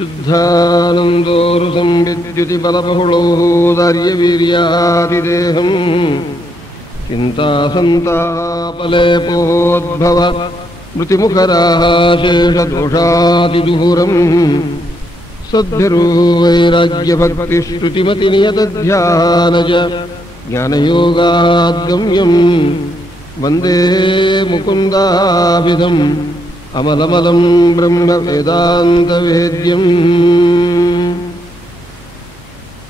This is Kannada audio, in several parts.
शुद्धानन्दोरुसंविद्युतिबलबहुळोदार्यवीर्यादिदेहं चिन्तासन्तापलेपोद्भव मृतिमुखराशेषदोषादिदुहुरं सद्भिर्वैराग्यभक्तिश्रुतिमतिनियतध्यानज ज्ञानयोगाद्गम्यं वन्दे मुकुन्दाभिधम् अमलमलं ब्रह्मवेदान्तवेद्यम्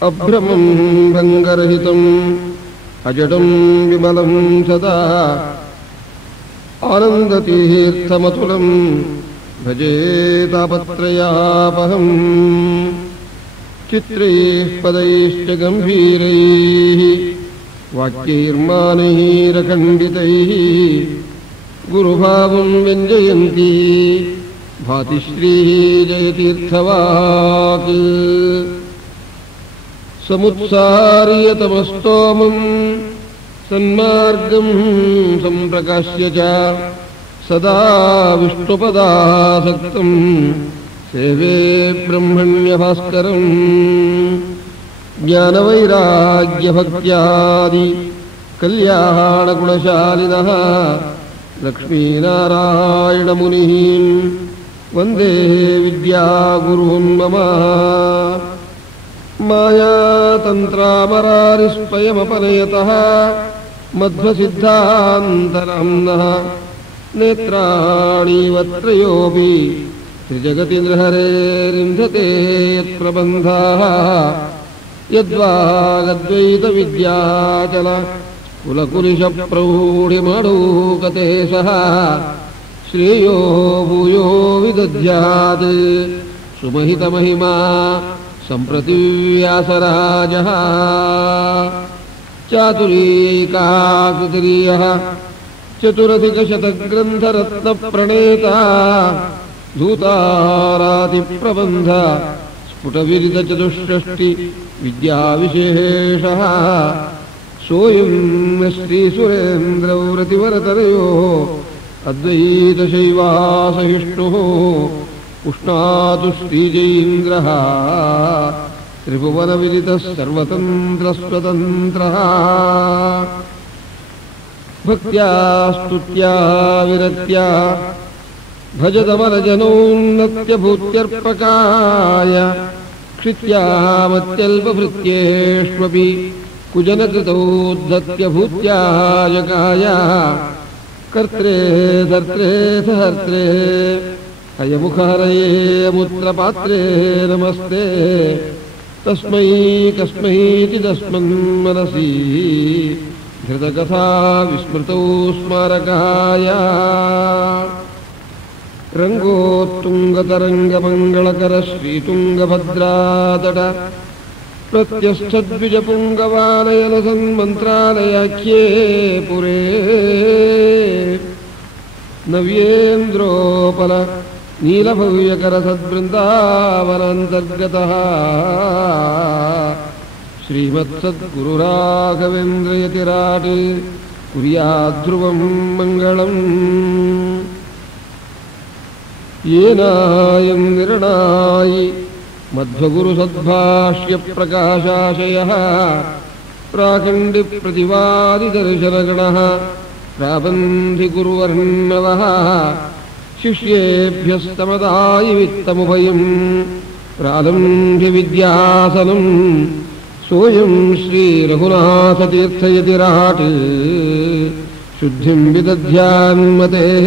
अभ्रमं भङ्गरहितम् अजडं विमलं सदा आनन्दतीर्थमतुलं भजे तापत्रयापहम् चित्रैः पदैश्च गम्भीरैः वाक्यैर्मानैरखण्डितैः गुरुभावं व्यञ्जयन्ती भातिश्रीः जयतीर्थवाक् समुत्सार्यतमस्तोमं सन्मार्गं सम्प्रकाश्य च सदा विष्णुपदासक्तं सेवे ब्रह्मण्यभास्करम् ज्ञानवैराग्यभक्त्यादि कल्याणगुणशालिनः लक्ष्मीनारायणमुनिः वन्दे विद्यागुरून् मम मायातन्त्रामरारिस्वयमपनयतः मध्वसिद्धान्तराम्नः नेत्राणीवत्रयोऽपि त्रिजगति नृहरेरिन्धते यत्प्रबन्धाः यद्वागद्वैतविद्याचल कुलकुलिशप्रौढिमणूकते सह श्रेयो भूयो विदध्यात् सुमहितमहिमा सम्प्रति व्यासराजः चातुरीकाकृतिरीयः चतुरधिकशतग्रन्थरत्नप्रणेता धूतारातिप्रबन्ध स्फुटविदितचतुष्षष्टि विद्याविशेषः सोऽयं श्रीसुरेन्द्रव्रतिवरतनयोः अद्वैतशैवासहिष्णुः उष्णातु श्रीजयीन्द्रः त्रिभुवनविदितः सर्वतन्त्रस्वतन्त्रः भक्त्या स्तुत्या विरक्त्या भजतमलजनोन्नत्यभूत्यर्पकाय क्षित्यामत्यल्पभृत्येष्वपि कुजनकृतोद्धत्यभूत्याजकाय कर्त्रे धर्त्रे सहर्त्रे हयमुखहरये मुत्रपात्रे नमस्ते तस्मै कस्मैति तस्मन्मनसि धृतकथा विस्मृतौ स्मारकाय रङ्गोत्तुङ्गतरङ्गमङ्गलकर श्रीतुङ्गभद्रातट प्रत्यस्थद्विजपुङ्गवानयनसन्मन्त्रालयाख्ये पुरे नव्येन्द्रोपल नीलभव्यकरसद्वृन्दावनान्तर्गतः श्रीमत्सद्गुरुराघवेन्द्रयतिराट् कुर्याद्ध्रुवं मङ्गलम् येनायं निर्णायि मध्वगुरुसद्भाष्यप्रकाशाशयः प्राखण्डिप्रतिवादिदर्शनगणः प्राबन्धिगुरुवर्णवः शिष्येभ्यस्तमदायि वित्तमुभयं प्रारम्भ्यविद्यासनं सोऽयं श्रीरघुनाथतीर्थयतिराट् शुद्धिं विदध्यान्मतेः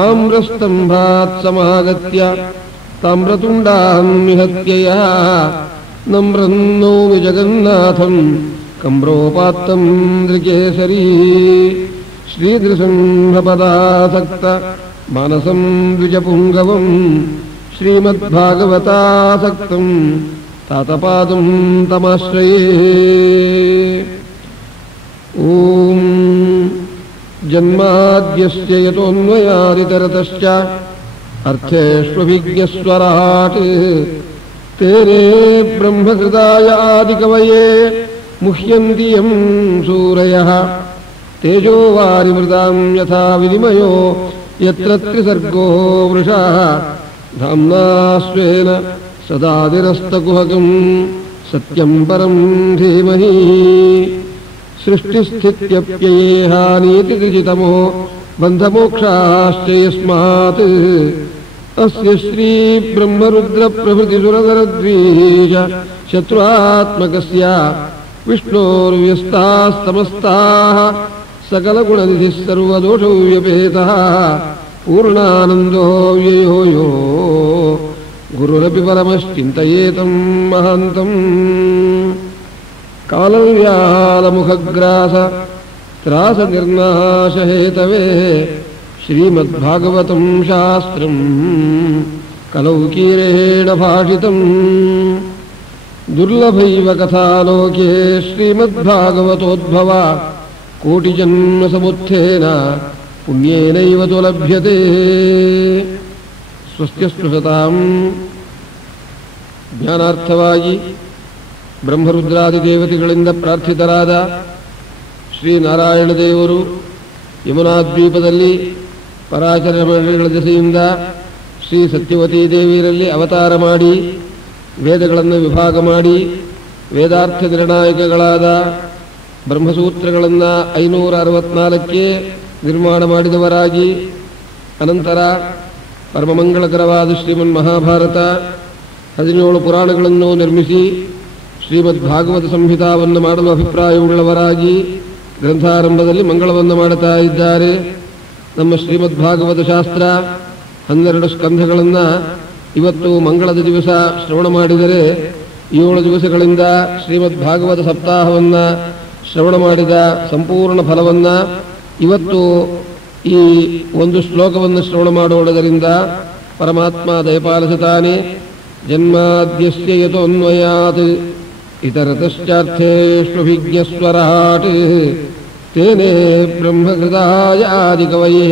आम्रस्तम्भात् समागत्य ताम्रतुण्डान् निहत्यया नम्रन्नौमि जगन्नाथं कम्रोपात्तं नृकेसरी श्रीनृसिंहपदासक्त मानसं द्विजपुङ्गवं श्रीमद्भागवतासक्तं तातपादं तमाश्रये ॐ जन्माद्यस्य यतोऽन्वयादितरतश्च अर्थेष्वभिज्ञस्वराट् तेने ब्रह्मकृताय आदिकवये मुह्यन्ति यं सूरयः तेजो वारिमृतां यथा विनिमयो यत्र त्रिसर्गो वृषः ಧಾಮ್ನಾ ಸ್ವೇನ ಸದಾ ನಿರಸ್ತಕುಹಕಂ ಸತ್ಯಂ ಪರಂ ಧೀಮಹಿ ಸೃಷ್ಟಿಸ್ಥಿತ್ಯಪ್ಯಯೇಹಾನೀತಿ ತ್ರಿಜಿತಮೋ ಬಂಧಮೋಕ್ಷಾಶ್ಚ ಯಸ್ಮಾತ್ ಅಸ್ಯ ಶ್ರೀ ಬ್ರಹ್ಮರುದ್ರ ಪ್ರಭೃತಿ ಸುರಧರದ್ವೀಜ ಶತ್ರುಆತ್ಮಕಸ್ಯ ವಿಷ್ಣೋರ್ವ್ಯಸ್ತಾಸ್ತಮಸ್ತಾಃ ಸಕಲಗುಣನಿಧಿಃ ಸರ್ವದೋಷವ್ಯಪೇತಃ ಪೂರ್ಣಾನಂದೋ ವ್ಯಯೋ ಯೋ ಗುರುರಪಿ ಪರಮಶ್ಚಿಂತಯೇತಂ ಮಹಾಂತಂ ಕಾಲವ್ಯಾಲಮುಖಗ್ರಾಸ ತ್ರಾಸ ನಿರ್ನಾಶಹೇತವೇ ಶ್ರೀಮದ್ಭಾಗವತಂ ಶಾಸ್ತ್ರಂ ಕಲೌಕೀರೇಣ ಭಾಷಿತಂ ದುರ್ಲಭೈವ ಕಥಾಲೋಕೆ ಶ್ರೀಮದ್ಭಾಗವತೋದ್ಭವ ಕೋಟಿಜನ್ಮ ಸಮುತ್ಥೇನ ಪುಣ್ಯೇನೈವ ತು ಲಭ್ಯತೆ. ಸ್ವಸ್ತ್ಯಸ್ಪೃಶತಾಂ. ಜ್ಞಾನಾರ್ಥವಾಗಿ ಬ್ರಹ್ಮರುದ್ರಾದಿ ದೇವತೆಗಳಿಂದ ಪ್ರಾರ್ಥಿತರಾದ ಶ್ರೀನಾರಾಯಣ ದೇವರು ಯಮುನಾದ್ವೀಪದಲ್ಲಿ ಪರಾಚರ ಮಂಡಳಿಗಳ ದೆಸೆಯಿಂದ ಶ್ರೀ ಸತ್ಯವತೀ ದೇವಿಯರಲ್ಲಿ ಅವತಾರ ಮಾಡಿ ವೇದಗಳನ್ನು ವಿಭಾಗ ಮಾಡಿ ವೇದಾರ್ಥ ನಿರ್ಣಾಯಕಗಳಾದ ಬ್ರಹ್ಮಸೂತ್ರಗಳನ್ನು 564ಕ್ಕೆ ನಿರ್ಮಾಣ ಮಾಡಿದವರಾಗಿ ಅನಂತರ ಪರಮಮಂಗಳಕರವಾದ ಶ್ರೀಮನ್ ಮಹಾಭಾರತ 17 ಪುರಾಣಗಳನ್ನು ನಿರ್ಮಿಸಿ ಶ್ರೀಮದ್ ಭಾಗವತ ಸಂಹಿತಾವನ್ನು ಮಾಡಲು ಅಭಿಪ್ರಾಯವುಳ್ಳವರಾಗಿ ಗ್ರಂಥಾರಂಭದಲ್ಲಿ ಮಂಗಳವನ್ನು ಮಾಡುತ್ತಾ ಇದ್ದಾರೆ. ನಮ್ಮ ಶ್ರೀಮದ್ ಭಾಗವತ ಶಾಸ್ತ್ರ 12 ಸ್ಕಂಧಗಳನ್ನು ಇವತ್ತು ಮಂಗಳದ ದಿವಸ ಶ್ರವಣ ಮಾಡಿದರೆ 7 ದಿವಸಗಳಿಂದ ಶ್ರೀಮದ್ ಭಾಗವತ ಸಪ್ತಾಹವನ್ನು ಶ್ರವಣ ಮಾಡಿದ ಸಂಪೂರ್ಣ ಫಲವನ್ನು ಇವತ್ತು ಈ ಒಂದು ಶ್ಲೋಕವನ್ನು ಶ್ರವಣ ಮಾಡೋದರಿಂದ ಪರಮಾತ್ಮ ದಯಪಾಲಿಸುತ್ತಾನೆ. ಜನ್ಮಾದ್ಯಸ್ಯ ಯತೋನ್ವಯಾತ್ ಇತರತಶ್ಚಾರ್ಥೇಷ್ವಭಿಜ್ಞಸ್ವರಾಟ್ ತೇನೇ ಬ್ರಹ್ಮಕೃತಾಯ ಆದಿಕವಯೇ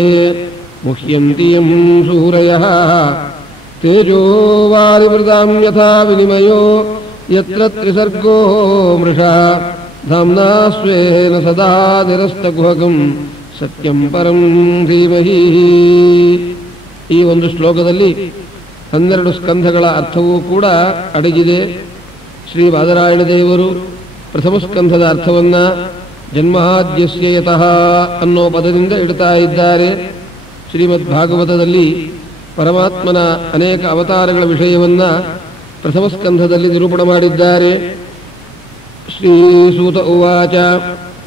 ಮುಹ್ಯಂತಿ ಯಂ ಸೂರಯಃ ತೇಜೋ ವಾರಿವೃತಾಂ ಯಥಾ ವಿನಿಮಯೋ ಯತ್ರ ತ್ರಿಸರ್ಗೋ ಮೃಷಾ ಧಾಮ್ನಾ ಸ್ವೇನ ಸದಾ ನಿರಸ್ತಕುಹಕಂ ಸತ್ಯಂ ಪರಂ ಧೀಮಹಿ. ಈ ಒಂದು ಶ್ಲೋಕದಲ್ಲಿ 12 ಸ್ಕಂಧಗಳ ಅರ್ಥವೂ ಕೂಡ ಅಡಗಿದೆ. ಶ್ರೀ ಬಾದರಾಯಣ ದೇವರು ಪ್ರಥಮ ಸ್ಕಂಧದ ಅರ್ಥವನ್ನು ಜನ್ಮಾದ್ಯಸ್ಯ ಯತಃ ಅನ್ನೋ ಪದದಿಂದ ಇಡ್ತಾ ಇದ್ದಾರೆ. ಶ್ರೀಮದ್ ಭಾಗವತದಲ್ಲಿ ಪರಮಾತ್ಮನ ಅನೇಕ ಅವತಾರಗಳ ವಿಷಯವನ್ನು ಪ್ರಥಮ ಸ್ಕಂಧದಲ್ಲಿ ನಿರೂಪಣೆ ಮಾಡಿದ್ದಾರೆ. ಶ್ರೀಸೂತ ಉವಾಚ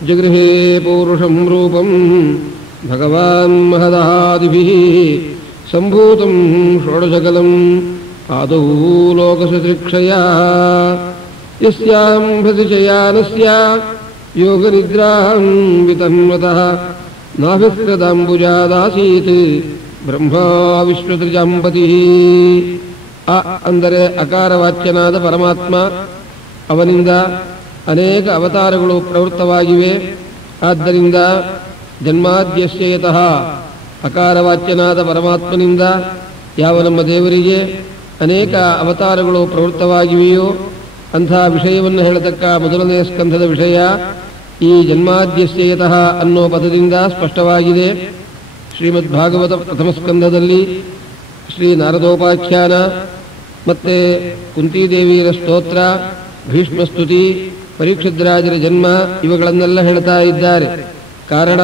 ಜಗೃಹೇ ಪೌರುಷಂ ರೂಪಂ ಭಗವಾನ್ ಮಹದಾದಿಭಿಃ ಸಂಭೂತಂ ಷೋಡಶಕಲಂ ಆದೌ ಲೋಕಸದೃಕ್ಷಯಾ ಯಸ್ಯಾಂ ಭೃತಿಶಯಾನಸ್ಯ ಯೋಗನಿದ್ರಾಂ ವಿತನ್ವತಃ ನಾಭಿಸ್ಕೃತಾಂಬುಜಾದಾಸೀತ್ ಬ್ರಹ್ಮಾ ವಿಶ್ವತ್ರಿಜಾಂಪತಿಃ. ಅಂದರೆ ಅಕಾರವಾಚ್ಯನಾದ ಪರಮಾತ್ಮ, ಅವನಿಂದ ಅನೇಕ ಅವತಾರಗಳು ಪ್ರವೃತ್ತವಾಗಿವೆ. ಆದ್ದರಿಂದ ಜನ್ಮಾದ್ಯಸ್ಯ ಯತಃ ಅಕಾರವಾಚ್ಯನಾದ ಪರಮಾತ್ಮನಿಂದ ಯಾವ ನಮ್ಮ ದೇವರಿಗೆ ಅನೇಕ ಅವತಾರಗಳು ಪ್ರವೃತ್ತವಾಗಿವೆಯೋ ಅಂಥ ವಿಷಯವನ್ನು ಹೇಳತಕ್ಕ ಮೊದಲನೆಯ ಸ್ಕಂಧದ ವಿಷಯ ಈ ಜನ್ಮಾದ್ಯಸ್ಯ ಯತಃ ಅನ್ನೋ ಪದದಿಂದ ಸ್ಪಷ್ಟವಾಗಿದೆ. ಶ್ರೀಮದ್ ಭಾಗವತ ಪ್ರಥಮ ಸ್ಕಂಧದಲ್ಲಿ ಶ್ರೀ ನಾರದೋಪಾಖ್ಯಾನ ಮತ್ತೆ ಕುಂತಿದೇವಿಯರ ಸ್ತೋತ್ರ, ಭೀಷ್ಮಸ್ತುತಿ, ಪರೀಕ್ಷಿದ್ರಾಜರ ಜನ್ಮ ಇವುಗಳನ್ನೆಲ್ಲ ಹೇಳ್ತಾ ಇದ್ದಾರೆ. ಕಾರಣ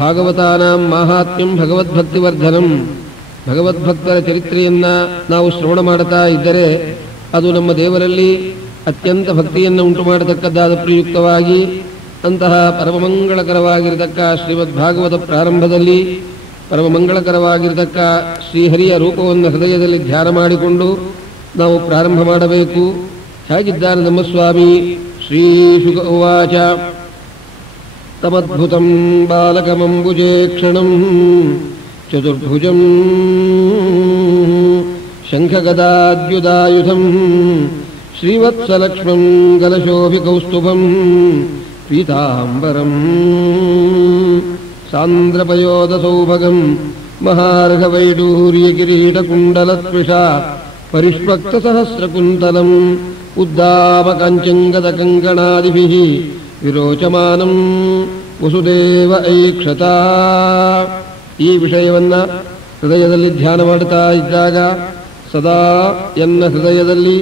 ಭಾಗವತಾನಾಂ ಮಾಹಾತ್ಮ್ಯಂ ಭಗವದ್ಭಕ್ತಿವರ್ಧನಂ. ಭಗವದ್ಭಕ್ತರ ಚರಿತ್ರೆಯನ್ನು ನಾವು ಶ್ರವಣ ಮಾಡುತ್ತಾ ಇದ್ದರೆ ಅದು ನಮ್ಮ ದೇವರಲ್ಲಿ ಅತ್ಯಂತ ಭಕ್ತಿಯನ್ನು ಉಂಟು ಮಾಡತಕ್ಕದ್ದಾದ ಪ್ರಯುಕ್ತವಾಗಿ ಅಂತಹ ಪರಮಮಂಗಳಕರವಾಗಿರತಕ್ಕ ಶ್ರೀಮದ್ ಭಾಗವತ ಪ್ರಾರಂಭದಲ್ಲಿ ಪರಮಮಂಗಳಕರವಾಗಿರತಕ್ಕ ಶ್ರೀಹರಿಯ ರೂಪವನ್ನು ಹೃದಯದಲ್ಲಿ ಧ್ಯಾನ ಮಾಡಿಕೊಂಡು ನಾವು ಪ್ರಾರಂಭ ಮಾಡಬೇಕು. ಹೇಗಿದ್ದಾನೆ ನಮ್ಮ ಸ್ವಾಮಿ? ಶ್ರೀ ಶುಕ ಉವಾಚ ತಮದ್ಭುತಂ ಬಾಲಕಮಂಬುಜೇ ಕ್ಷಣಂ ಚತುರ್ಭುಜಂ ಶಂಖಗದಾದ್ಯುದಾಯುಧಂ ಶ್ರೀವತ್ಸಲಕ್ಷ್ಮಂ ಗಲಶೋಭಿಕೌಸ್ತುಭಂ ಪೀತಾಂಬರಂ ಸಾಂದ್ರಪಯೋದಸೌಭಗಂ ಮಹಾರ್ಘವೈಡೂರ್ಯಕಿರೀಟಕುಂಡಲತ್ವಿಷಾ ಪರಿಷ್ವಕ್ತಸಹಸ್ರಕುಂತಲಂ ಉದ್ದಾಮಕಾಂಚಂಗದಕಂಕಣಾದಿಭಿಃ ವಿರೋಚಮಾನಂ ವಸುದೇವ ಐಕ್ಷತಾ. ಈ ವಿಷಯವನ್ನು ಹೃದಯದಲ್ಲಿ ಧ್ಯಾನ ಮಾಡುತ್ತಾ ಇದ್ದಾಗ ಸದಾ ಎನ್ನ ಹೃದಯದಲ್ಲಿ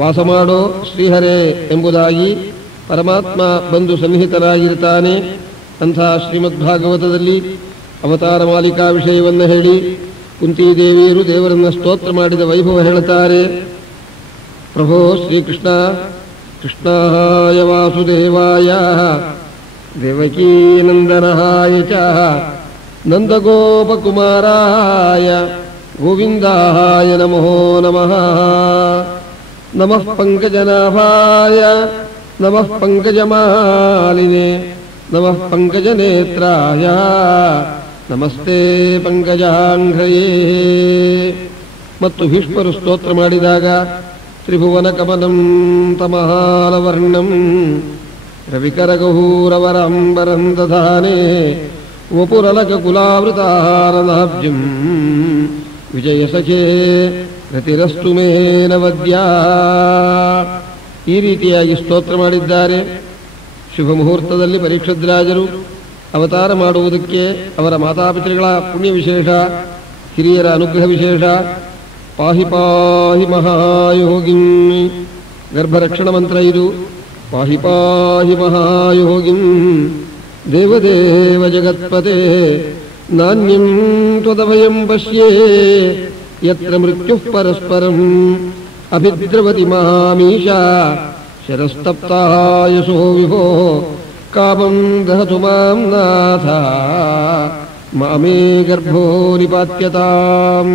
ವಾಸ ಮಾಡೋ ಶ್ರೀಹರೇ ಎಂಬುದಾಗಿ ಪರಮಾತ್ಮ ಬಂದು ಸನ್ನಿಹಿತರಾಗಿರ್ತಾನೆ. ಅಂಥ ಶ್ರೀಮದ್ಭಾಗವತದಲ್ಲಿ ಅವತಾರ ಮಾಲಿಕಾ ವಿಷಯವನ್ನು ಹೇಳಿ ಕುಂತಿದೇವಿಯರು ದೇವರನ್ನು ಸ್ತೋತ್ರ ಮಾಡಿದ ವೈಭವ ಹೇಳುತ್ತಾರೆ. ಪ್ರಭೋ ಶ್ರೀಕೃಷ್ಣ ಕೃಷ್ಣಾಯ ವಾಸುದೇವಾಯ ದೇವಕೀನಂದನಾಯ ಚ ನಂದಗೋಪಕುಮಾರಾಯ ಗೋವಿಂದಾಯ ನಮೋ ನಮಃ. ನಮಃ ಪಂಕಜನಾಭಾಯ ನಮಃ ಪಂಕಜಮಾಲಿನೇ ನಮಃ ಪಂಕಜನೇತ್ರಾಯ ನಮಸ್ತೆ ಪಂಕಜಾಂಘ್ರಯೇ. ಮತ್ತು ಭೀಷ್ಮರು ಸ್ತೋತ್ರ ಮಾಡಿದಾಗ ತ್ರಿಭುವನ ಕಮಲಂ ತಮಹಾಲವರ್ಣಂ ರವಿಕರಗಹೂರವರಾಂಬರಂ ದಧಾನೆ ವಪುರಲಕುಲಾವೃತಾರನಾಬ್ಜಂ ವಿಜಯಸಖೇ ರತಿರಸ್ತು ಮೇ ನವದ್ಯಾ. ಈ ರೀತಿಯಾಗಿ ಸ್ತೋತ್ರ ಮಾಡಿದ್ದಾರೆ. ಶುಭ ಮುಹೂರ್ತದಲ್ಲಿ ಪರೀಕ್ಷದ್ರಾಜರು ಅವತಾರ ಮಾಡುವುದಕ್ಕೆ ಅವರ ಮಾತಾಪಿತೃಗಳ ಪುಣ್ಯ ವಿಶೇಷ, ಹಿರಿಯರ ಅನುಗ್ರಹ ವಿಶೇಷ. ಪಾಹಿ ಪಾಹಿ ಮಹಾಯೋಗಿಂ, ಗರ್ಭರಕ್ಷಣ ಮಂತ್ರ ಇದು. ಪಾಹಿ ಪಾಹಿ ಮಹಾಯೋಗಿಂ ದೇವದೇವ ಜಗತ್ಪತೆ ನಾನ್ಯಂ ತ್ವದಭಯಂ ಪಶ್ಯೇ ಯತ್ರ ಮೃತ್ಯುಃ ಪರಸ್ಪರಂ ಅಭಿದ್ರವತಿ ಮಾಮೀಶಾ ಶರಸ್ತಪ್ತಾಯಸೋ ವಿಭೋ ಕಾಮಂ ದಹತು ಮಾಂ ನಾಥ ಮಾಮೇ ಗರ್ಭೋ ನಿಪಾತ್ಯತಾಂ.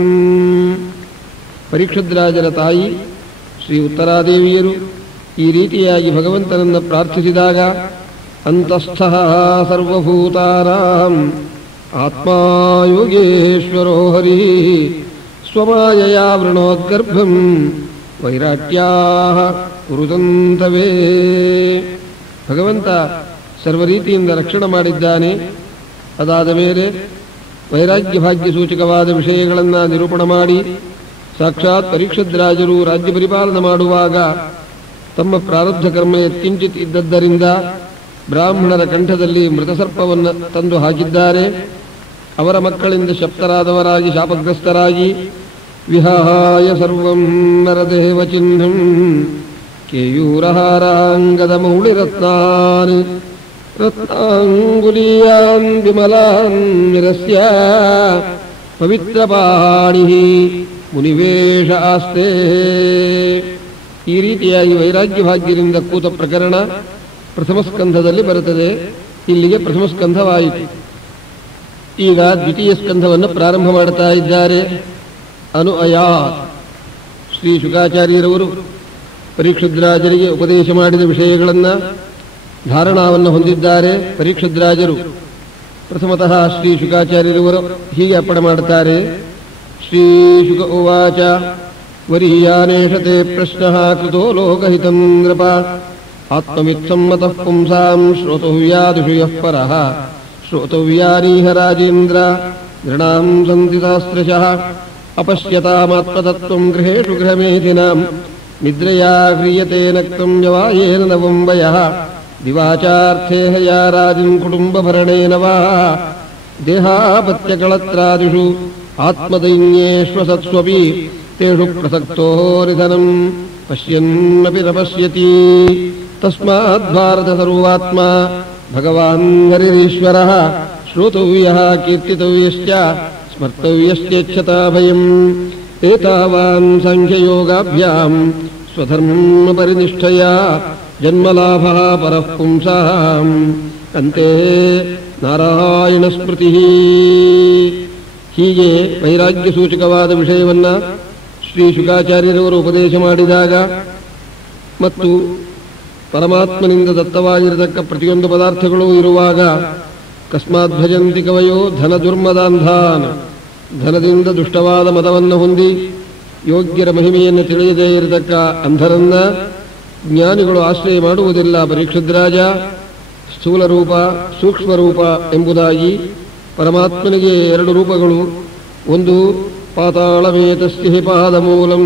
ಪರೀಕ್ಷದ್ರಾಜನ ತಾಯಿ ಶ್ರೀ ಉತ್ತರಾದೇವಿಯರು ಈ ರೀತಿಯಾಗಿ ಭಗವಂತನನ್ನು ಪ್ರಾರ್ಥಿಸಿದಾಗ ಅಂತಸ್ಥಃ ಸರ್ವಭೂತಾನಾಂ ಆತ್ಮಾ ಯೋಗೇಶ್ವರೋ ಹರಿ ಸ್ವಮಾಯಯಾ ವೃಣೋದ್ಗರ್ಭಂ ವೈರಾಟ್ಯಾಃ ಕುರುತಂತವೇ. ಭಗವಂತ ಸರ್ವ ರೀತಿಯಿಂದ ರಕ್ಷಣೆ ಮಾಡಿದ್ದಾನೆ. ಅದಾದ ಮೇಲೆ ವೈರಾಗ್ಯ ಭಾಗ್ಯ ಸೂಚಕವಾದ ವಿಷಯಗಳನ್ನು ನಿರೂಪಣ ಮಾಡಿ ಸಾಕ್ಷಾತ್ ಪರೀಕ್ಷದ್ರಾಜರು ರಾಜ್ಯ ಪರಿಪಾಲನೆ ಮಾಡುವಾಗ ತಮ್ಮ ಪ್ರಾರಬ್ಧ ಕರ್ಮ ಯತ್ಕಿಂಚಿತ್ ಇದ್ದದ್ದರಿಂದ ಬ್ರಾಹ್ಮಣರ ಕಂಠದಲ್ಲಿ ಮೃತಸರ್ಪವನ್ನು ತಂದು ಹಾಕಿದ್ದಾರೆ. ಅವರ ಮಕ್ಕಳಿಂದ ಶಪ್ತರಾದವರಾಗಿ ಶಾಪಗ್ರಸ್ತರಾಗಿ ವಿಹಾಯ ಸರ್ವಂ ನರದೇವ ಚಿಹ್ನಂ ಕೇಯೂರಹಾರಾಂಗದ ಮೌಳಿರತ್ನಾನ್ ರತ್ನಾಂಗುಲೀಯಾನ್ ವಿಮಲಾನ್ ನಿರಸ್ಯ ಪವಿತ್ರಪಾಣಿಃ ಮುನಿವೇಷ ಆಸ್ತೆ. ಈ ರೀತಿಯಾಗಿ ವೈರಾಗ್ಯ ಭಾಗ್ಯದಿಂದ ಕೂತ ಪ್ರಕರಣ ಪ್ರಥಮ ಸ್ಕಂಧದಲ್ಲಿ ಬರುತ್ತದೆ. ಇಲ್ಲಿಗೆ ಪ್ರಥಮ ಸ್ಕಂಧವಾಯಿತು. ಈಗ ದ್ವಿತೀಯ ಸ್ಕಂಧವನ್ನು ಪ್ರಾರಂಭ ಮಾಡುತ್ತಾ ಇದ್ದಾರೆ. ಅನುಅಯಾತ್ ಶ್ರೀ ಶುಕಾಚಾರ್ಯರವರು ಪರೀಕ್ಷದ್ರಾಜರಿಗೆ ಉಪದೇಶ ಮಾಡಿದ ವಿಷಯಗಳನ್ನು ಧಾರಣಾವನ್ನು ಹೊಂದಿದ್ದಾರೆ. ಪರೀಕ್ಷದ್ರಾಜರು ಪ್ರಥಮತಃ ಶ್ರೀ ಶುಕಾಚಾರ್ಯರವರು ಹೀಗೆ ಅಪ್ಪಣೆ ಮಾಡುತ್ತಾರೆ. ಶ್ರೀ ಶುಕ ಉವಾಚ ವರೀಯಾನೇಷತೆ ಪ್ರಶ್ನಃ ಕೃತೋ ಲೋಕಹಿತಂ ನೃಪ ಆತ್ಮವಿತ್ಸಮ್ಮತಃ ಪುಂಸಾಂ ಶ್ರೋತವ್ಯಾದಿಷು ಯಃ ಪರಃ ಶ್ರೋತವ್ಯಾನೀಹ ರಾಜೇಂದ್ರ ನೃಣಾಂ ಸಂತಿ ಸಹಸ್ರಶಃ ಅಪಶ್ಯತಾಮಾತ್ಮತತ್ವಂ ಗೃಹೇಷು ಗೃಹಮೇಧಿನಾಂ ನಿದ್ರಯಾ ಕ್ರಿಯತೆ ನಕ್ತಂ ಯವಾಯೇನ ನವಂ ವಯಃ ದಿವಾಚಾರ್ಥೇ ಹಯಾ ರಾಜನ್ ಕುಟುಂಬಭರಣೇನ ವಾ ದೇಹಾಪತ್ಯಕಳತ್ರಾದಿಷು ಆತ್ಮದೈನ್ಯೇಷ್ವಸತ್ಸ್ವಪಿ ತೇಷು ಪ್ರಸಕ್ತೋ ನಿಧನಂ ಪಶ್ಯನ್ನಪಿ ನ ಪಶ್ಯತಿ ತಸ್ಮಾತ್ ಭಾರತ ಸರ್ವಾತ್ಮ ಭಗವಾನ್ ಹರಿರೀಶ್ವರಃ ಶ್ರೋತವ್ಯಃ ಕೀರ್ತಿತವ್ಯಶ್ಚ ಸ್ಮರ್ತವ್ಯಶ್ಚೇಚ್ಛತಾ ಭಯಂ ಏತಾವಾನ್ ಸಾಂಖ್ಯಯೋಗಾಭ್ಯಾಂ ಸ್ವಧರ್ಮ ಪರಿನಿಷ್ಠಯಾ ಜನ್ಮಲಾಭಃ ಪರಃ ಪುಂಸಾಂ ಅಂತೆ ನಾರಾಯಣ ಸ್ಮೃತಿ. ಹೀಗೆ ವೈರಾಗ್ಯ ಸೂಚಕವಾದ ವಿಷಯವನ್ನು ಶ್ರೀ ಶುಕಾಚಾರ್ಯರವರು ಉಪದೇಶ ಮಾಡಿದಾಗ ಮತ್ತು ಪರಮಾತ್ಮನಿಂದ ದತ್ತವಾಗಿರತಕ್ಕ ಪ್ರತಿಯೊಂದು ಪದಾರ್ಥಗಳೂ ಇರುವಾಗ ಕಸ್ಮಾತ್ ಭಜಂತಿ ಕವಯೋ ಧನ ದುರ್ಮದಾಂಧಾನ್, ಧನದಿಂದ ದುಷ್ಟವಾದ ಮದವನ್ನು ಹೊಂದಿ ಯೋಗ್ಯರ ಮಹಿಮೆಯನ್ನು ತಿಳಿಯದೇ ಇರತಕ್ಕ ಅಂಧರನ್ನ ಜ್ಞಾನಿಗಳು ಆಶ್ರಯ ಮಾಡುವುದಿಲ್ಲ. ಪರೀಕ್ಷದ್ರಾಜ ಸ್ಥೂಲ ರೂಪ ಸೂಕ್ಷ್ಮ ರೂಪ ಎಂಬುದಾಗಿ ಪರಮಾತ್ಮನಿಗೆ ಎರಡು ರೂಪಗಳು. ಒಂದು ಪಾತಾಳಮೇತಸ್ಯ ಹಿ ಪಾದಮೂಲಂ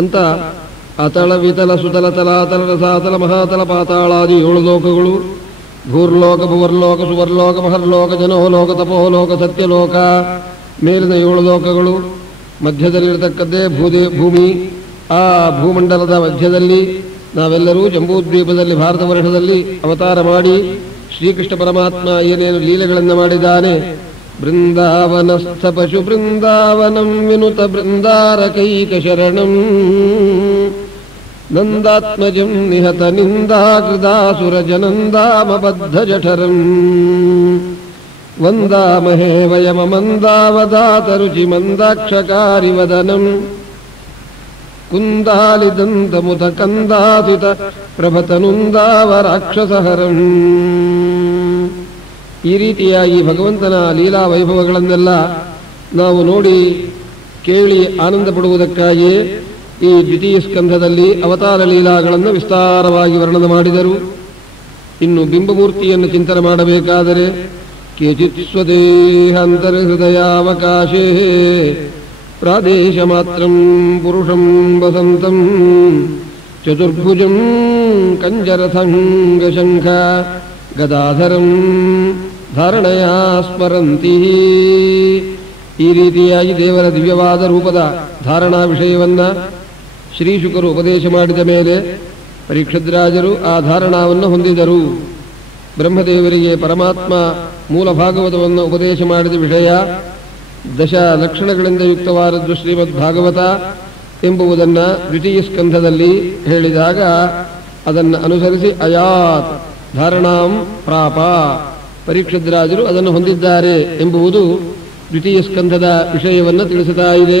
ಅಂತ ಅತಳ ವಿತಲ ಸುತಲ ತಲಾತಲ ರಸಾತಲ ಮಹಾತಲ ಪಾತಾಳಾದಿ 7 ಲೋಕಗಳು. ಭೂರ್ಲೋಕ ಭುವರ್ಲೋಕ ಸುವರ್ಲೋಕ ಮಹರ್ಲೋಕ ಜನೋಲೋಕ ತಪೋಲೋಕ ಸತ್ಯಲೋಕ ಮೇಲಿನ 7 ಲೋಕಗಳು, ಮಧ್ಯದಲ್ಲಿರತಕ್ಕದ್ದೇ ಭೂಮಿ. ಆ ಭೂಮಂಡಲದ ಮಧ್ಯದಲ್ಲಿ ನಾವೆಲ್ಲರೂ ಜಂಬೂದ್ವೀಪದಲ್ಲಿ ಭಾರತ ವರ್ಷದಲ್ಲಿ ಅವತಾರ ಮಾಡಿ ಶ್ರೀಕೃಷ್ಣ ಪರಮಾತ್ಮ ಏನೇನು ಲೀಲೆಗಳನ್ನು ಮಾಡಿದ್ದಾನೆ. ಬೃಂದಾವನಸ್ಥ ಪಶು ಬೃಂದಾವನಂ ವಿನುತ ಬೃಂದಾರಕೈಕ ಶರಣಂ ನಂದಾತ್ಮಜಂ ನಿಹತ ನಿಂದಾಕೃದಾಸುರ ಜನಂದಾಮಬದ್ಧ ಜಠರಂ ವಂದಾಮಹೇ ವಯಮ ಮಂದಾವದಾತರುಚಿ ಮಂದಾಕ್ಷಕಾರಿ ವದನಂ ಕುಂದಾಲಿದಂತಮುತ ಕಂದಾಸುತ ಪ್ರಭತನುಂದಾವ ರಾಕ್ಷಸಹರಂ. ಈ ರೀತಿಯಾಗಿ ಭಗವಂತನ ಲೀಲಾ ವೈಭವಗಳನ್ನೆಲ್ಲ ನಾವು ನೋಡಿ ಕೇಳಿ ಆನಂದ ಪಡುವುದಕ್ಕಾಗಿಯೇ ಈ ದ್ವಿತೀಯ ಸ್ಕಂಧದಲ್ಲಿ ಅವತಾರ ಲೀಲಾಗಳನ್ನು ವಿಸ್ತಾರವಾಗಿ ವರ್ಣನೆ ಮಾಡಿದರು. ಇನ್ನು ಬಿಂಬಮೂರ್ತಿಯನ್ನು ಚಿಂತನೆ ಮಾಡಬೇಕಾದರೆ ಕೇಚಿತ್ ಸ್ವದೇಹಾಂತರ್ಹೃದಯಾವಕಾಶೇ ಪ್ರಾದೇಶ ಮಾತ್ರಂ ಪುರುಷಂ ವಸಂತಂ ಚತುರ್ಭುಜಂ ಕಂಜರಥಂಗಶಂಖ ಗದಾಧರಂ ಧಾರಣೆಯ ಸ್ಮರಂತಿ. ಈ ರೀತಿಯಾಗಿ ದೇವರ ದಿವ್ಯವಾದ ರೂಪದ ಧಾರಣಾ ವಿಷಯವನ್ನ ಶ್ರೀಶುಕರು ಉಪದೇಶ ಮಾಡಿದ ಮೇಲೆ ಪರೀಕ್ಷದ್ರಾಜರು ಆ ಧಾರಣಾವನ್ನು ಹೊಂದಿದರು. ಬ್ರಹ್ಮದೇವರಿಗೆ ಪರಮಾತ್ಮ ಮೂಲ ಭಾಗವತವನ್ನು ಉಪದೇಶ ಮಾಡಿದ ವಿಷಯ ದಶ ಲಕ್ಷಣಗಳಿಂದ ಯುಕ್ತವಾದದ್ದು ಶ್ರೀಮದ್ ಭಾಗವತ ಎಂಬುದನ್ನು ದ್ವಿತೀಯ ಸ್ಕಂಧದಲ್ಲಿ ಹೇಳಿದಾಗ ಅದನ್ನು ಅನುಸರಿಸಿ ಅಯಾತ್ ಧಾರಣಾಂ ಪ್ರಾಪ ಪರೀಕ್ಷದ್ರಾಜರು ಅದನ್ನು ಹೊಂದಿದ್ದಾರೆ ಎಂಬುದು ದ್ವಿತೀಯ ಸ್ಕಂಧದ ವಿಷಯವನ್ನು ತಿಳಿಸುತ್ತಾ ಇದೆ.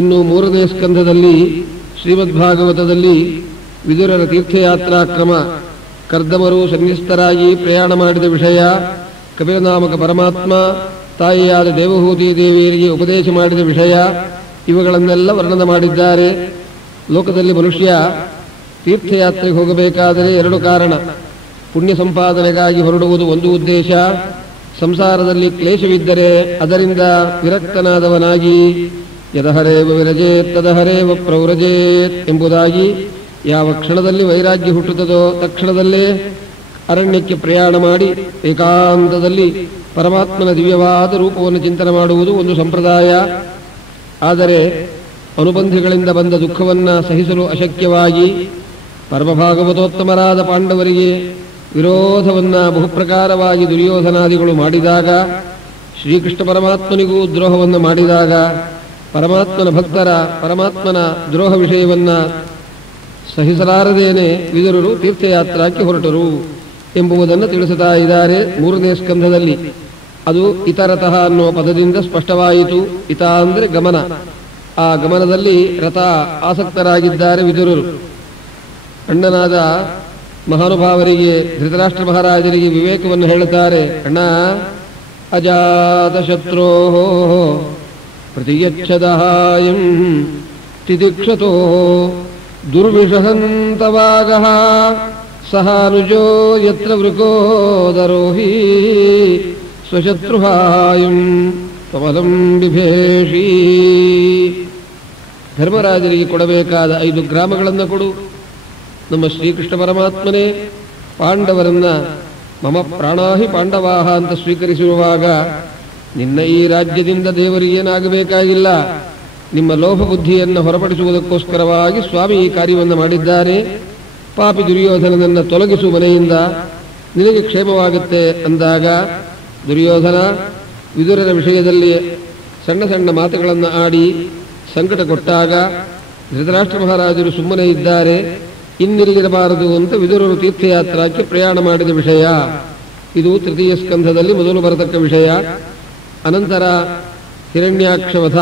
ಇನ್ನು 3ನೇ ಸ್ಕಂಧದಲ್ಲಿ ಶ್ರೀಮದ್ ಭಾಗವತದಲ್ಲಿ ವಿದುರರ ತೀರ್ಥಯಾತ್ರಾ ಕ್ರಮ, ಕರ್ದಮರು ಸನ್ನಿಸ್ಥರಾಗಿ ಪ್ರಯಾಣ ಮಾಡಿದ ವಿಷಯ, ಕಪಿಲನಾಮಕ ಪರಮಾತ್ಮ ತಾಯಿಯಾದ ದೇವಹೂತಿ ದೇವಿಯರಿಗೆ ಉಪದೇಶ ಮಾಡಿದ ವಿಷಯ ಇವುಗಳನ್ನೆಲ್ಲ ವರ್ಣನೆ ಮಾಡಿದ್ದಾರೆ. ಲೋಕದಲ್ಲಿ ಮನುಷ್ಯ ತೀರ್ಥಯಾತ್ರೆಗೆ ಹೋಗಬೇಕಾದರೆ 2 ಕಾರಣ. ಪುಣ್ಯ ಸಂಪಾದನೆಗಾಗಿ ಹೊರಡುವುದು ಒಂದು ಉದ್ದೇಶ, ಸಂಸಾರದಲ್ಲಿ ಕ್ಲೇಶವಿದ್ದರೆ ಅದರಿಂದ ವಿರಕ್ತನಾದವನಾಗಿ ಯದಹರೇವ ವಿರಜೇತ್ ತದಹರೇವ ಪ್ರವ್ರಜೇತ್ ಎಂಬುದಾಗಿ ಯಾವ ಕ್ಷಣದಲ್ಲಿ ವೈರಾಗ್ಯ ಹುಟ್ಟುತ್ತದೋ ತಕ್ಷಣದಲ್ಲೇ ಅರಣ್ಯಕ್ಕೆ ಪ್ರಯಾಣ ಮಾಡಿ ಏಕಾಂತದಲ್ಲಿ ಪರಮಾತ್ಮನ ದಿವ್ಯವಾದ ರೂಪವನ್ನು ಚಿಂತನೆ ಮಾಡುವುದು ಒಂದು ಸಂಪ್ರದಾಯ. ಆದರೆ ಅನುಬಂಧಿಗಳಿಂದ ಬಂದ ದುಃಖವನ್ನು ಸಹಿಸಲು ಅಶಕ್ಯವಾಗಿ ಪರಮಭಾಗವತೋತ್ತಮರಾದ ಪಾಂಡವರಿಗೆ ವಿರೋಧವನ್ನು ಬಹುಪ್ರಕಾರವಾಗಿ ದುರ್ಯೋಧನಾದಿಗಳು ಮಾಡಿದಾಗ, ಶ್ರೀಕೃಷ್ಣ ಪರಮಾತ್ಮನಿಗೂ ದ್ರೋಹವನ್ನು ಮಾಡಿದಾಗ, ಪರಮಾತ್ಮನ ಭಕ್ತರ ಪರಮಾತ್ಮನ ದ್ರೋಹ ವಿಷಯವನ್ನು ಸಹಿಸಲಾರದೇನೆ ವಿದುರರು ತೀರ್ಥಯಾತ್ರಕ್ಕೆ ಹೊರಟರು ಎಂಬುದನ್ನು ತಿಳಿಸುತ್ತಾ ಇದ್ದಾರೆ 3ನೇ ಸ್ಕಂಧದಲ್ಲಿ. ಅದು ಇತರತಃ ಅನ್ನುವ ಪದದಿಂದ ಸ್ಪಷ್ಟವಾಯಿತು. ಇತ ಅಂದರೆ ಗಮನ. ಆ ಗಮನದಲ್ಲಿ ರಥ ಆಸಕ್ತರಾಗಿದ್ದಾರೆ ವಿದುರರು. ಅಣ್ಣನಾದ ಮಹಾನುಭಾವರಿಗೆ ಧೃತರಾಷ್ಟ್ರ ಮಹಾರಾಜರಿಗೆ ವಿವೇಕವನ್ನು ಹೇಳುತ್ತಾರೆ. ಅಣ್ಣ, ಅಜಾತ ಶತ್ರೋ ಪ್ರತಿಯಚ್ಛದಹಾಯಂ ತಿತಿಕ್ಷತೋ ದುರ್ವಿಷಹಂತವಾಗಃ ಸಹಾನುಜೋ ಯತ್ರ ವೃಕೋದರೋಹಿ ಸ್ವಶತ್ರುಹಾಯಂ ಕಮಲಂ ಬಿಭೇಷಿ. ಧರ್ಮರಾಜರಿಗೆ ಕೊಡಬೇಕಾದ 5 ಗ್ರಾಮಗಳನ್ನು ಕೊಡು. ನಮ್ಮ ಶ್ರೀಕೃಷ್ಣ ಪರಮಾತ್ಮನೇ ಪಾಂಡವರನ್ನ ಮಮ ಪ್ರಾಣಾಹಿ ಪಾಂಡವಾಹ ಅಂತ ಸ್ವೀಕರಿಸಿರುವಾಗ ನಿನ್ನ ಈ ರಾಜ್ಯದಿಂದ ದೇವರಿಗೇನಾಗಬೇಕಾಗಿಲ್ಲ. ನಿಮ್ಮ ಲೋಭ ಬುದ್ಧಿಯನ್ನು ಹೊರಪಡಿಸುವುದಕ್ಕೋಸ್ಕರವಾಗಿ ಸ್ವಾಮಿ ಈ ಕಾರ್ಯವನ್ನು ಮಾಡಿದ್ದಾನೆ. ಪಾಪಿ ದುರ್ಯೋಧನನನ್ನು ತೊಲಗಿಸುವ ಮನೆಯಿಂದ ನಿನಗೆ ಕ್ಷೇಮವಾಗುತ್ತೆ ಅಂದಾಗ ದುರ್ಯೋಧನ ವಿದುರರ ವಿಷಯದಲ್ಲಿ ಸಣ್ಣ ಸಣ್ಣ ಮಾತುಗಳನ್ನು ಆಡಿ ಸಂಕಟ ಕೊಟ್ಟಾಗ ಧೃತರಾಷ್ಟ್ರ ಮಹಾರಾಜರು ಸುಮ್ಮನೆ ಇದ್ದಾರೆ, ಇನ್ನಿಲ್ಲಿರಬಾರದು ಅಂತ ವಿದುರರು ತೀರ್ಥಯಾತ್ರಕ್ಕೆ ಪ್ರಯಾಣ ಮಾಡಿದ ವಿಷಯ. ಇದು ತೃತೀಯ ಸ್ಕಂಧದಲ್ಲಿ ಮೊದಲು ಬರತಕ್ಕ ವಿಷಯ. ಅನಂತರ ಹಿರಣ್ಯಾಕ್ಷವಧ,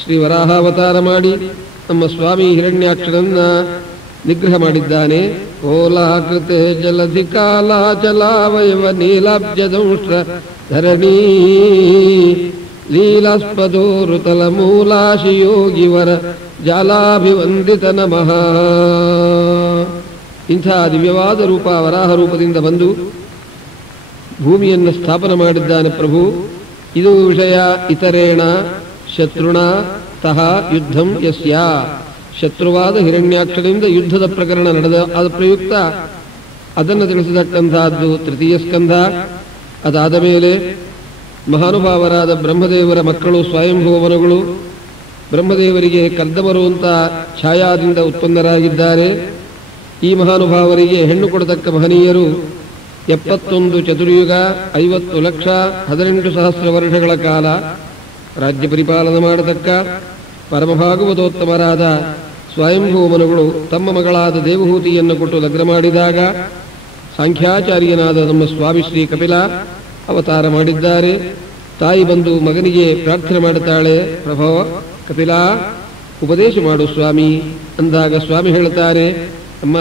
ಶ್ರೀ ವರಾಹಾವತಾರ ಮಾಡಿ ನಮ್ಮ ಸ್ವಾಮಿ ಹಿರಣ್ಯಾಕ್ಷರನ್ನ ನಿಗ್ರಹ ಮಾಡಿದ್ದಾನೆ. ಓಲಾಕೃತೆ ಜಲಧಿ ಕಾಲಾಚಲಾವಯವ ನೀಲಾಬ್ಜದಂಷ್ಟ್ರ ಧರಣೀ ಲೀಲಾಸ್ಪದೋರುತಲ ಮೂಲಾಶಿಯೋಗಿವರ ಜಾಲಾಭಿವಂದಿತ ನಮಃ. ಇಂಥ ದಿವ್ಯವಾದ ರೂಪ ವರಾಹ ರೂಪದಿಂದ ಬಂದು ಭೂಮಿಯನ್ನು ಸ್ಥಾಪನೆ ಮಾಡಿದ್ದಾನೆ ಪ್ರಭು. ಇದು ವಿಷಯ. ಇತರೇಣ ಶತ್ರುಣ ತಹ ಯುದ್ಧಂ ಯಸ್ಯ. ಶತ್ರುವಾದ ಹಿರಣ್ಯಾಕ್ಷರಿಂದ ಯುದ್ಧದ ಪ್ರಕರಣ ನಡೆದ ಅದು ಪ್ರಯುಕ್ತ ಅದನ್ನು ತಿಳಿಸತಕ್ಕಂತಹದ್ದು ತೃತೀಯ ಸ್ಕಂಧ. ಅದಾದ ಮೇಲೆ ಮಹಾನುಭಾವರಾದ ಬ್ರಹ್ಮದೇವರ ಮಕ್ಕಳು ಸ್ವಯಂಭುವನಗಳು ಬ್ರಹ್ಮದೇವರಿಗೆ ಕರ್ದಮರು ಅಂತ ಛಾಯಾದಿಂದ ಉತ್ಪನ್ನರಾಗಿದ್ದಾರೆ. ಈ ಮಹಾನುಭಾವರಿಗೆ ಹೆಣ್ಣು ಕೊಡತಕ್ಕ ಮಹನೀಯರು 71 ಚತುರ್ಯುಗ 50 ಲಕ್ಷ 18 ಸಹಸ್ರ ವರ್ಷಗಳ ಕಾಲ ರಾಜ್ಯ ಪರಿಪಾಲನೆ ಮಾಡತಕ್ಕ ಪರಮಭಾಗವತೋತ್ತಮರಾದ ಸ್ವಯಂಭೂಮನುಗಳು ತಮ್ಮ ಮಗಳಾದ ದೇವಹೂತಿಯನ್ನು ಕೊಟ್ಟು ಲಗ್ನ ಮಾಡಿದಾಗ ಸಾಂಖ್ಯಾಚಾರ್ಯನಾದ ನಮ್ಮ ಸ್ವಾಮಿ ಶ್ರೀ ಕಪಿಲ ಅವತಾರ ಮಾಡಿದ್ದಾರೆ. ತಾಯಿ ಬಂದು ಮಗನಿಗೆ ಪ್ರಾರ್ಥನೆ ಮಾಡುತ್ತಾಳೆ, ಪ್ರಭೋ ಕಪಿಲ ಉಪದೇಶ ಮಾಡು ಸ್ವಾಮಿ ಅಂದಾಗ ಸ್ವಾಮಿ ಹೇಳುತ್ತಾರೆ, ಅಮ್ಮ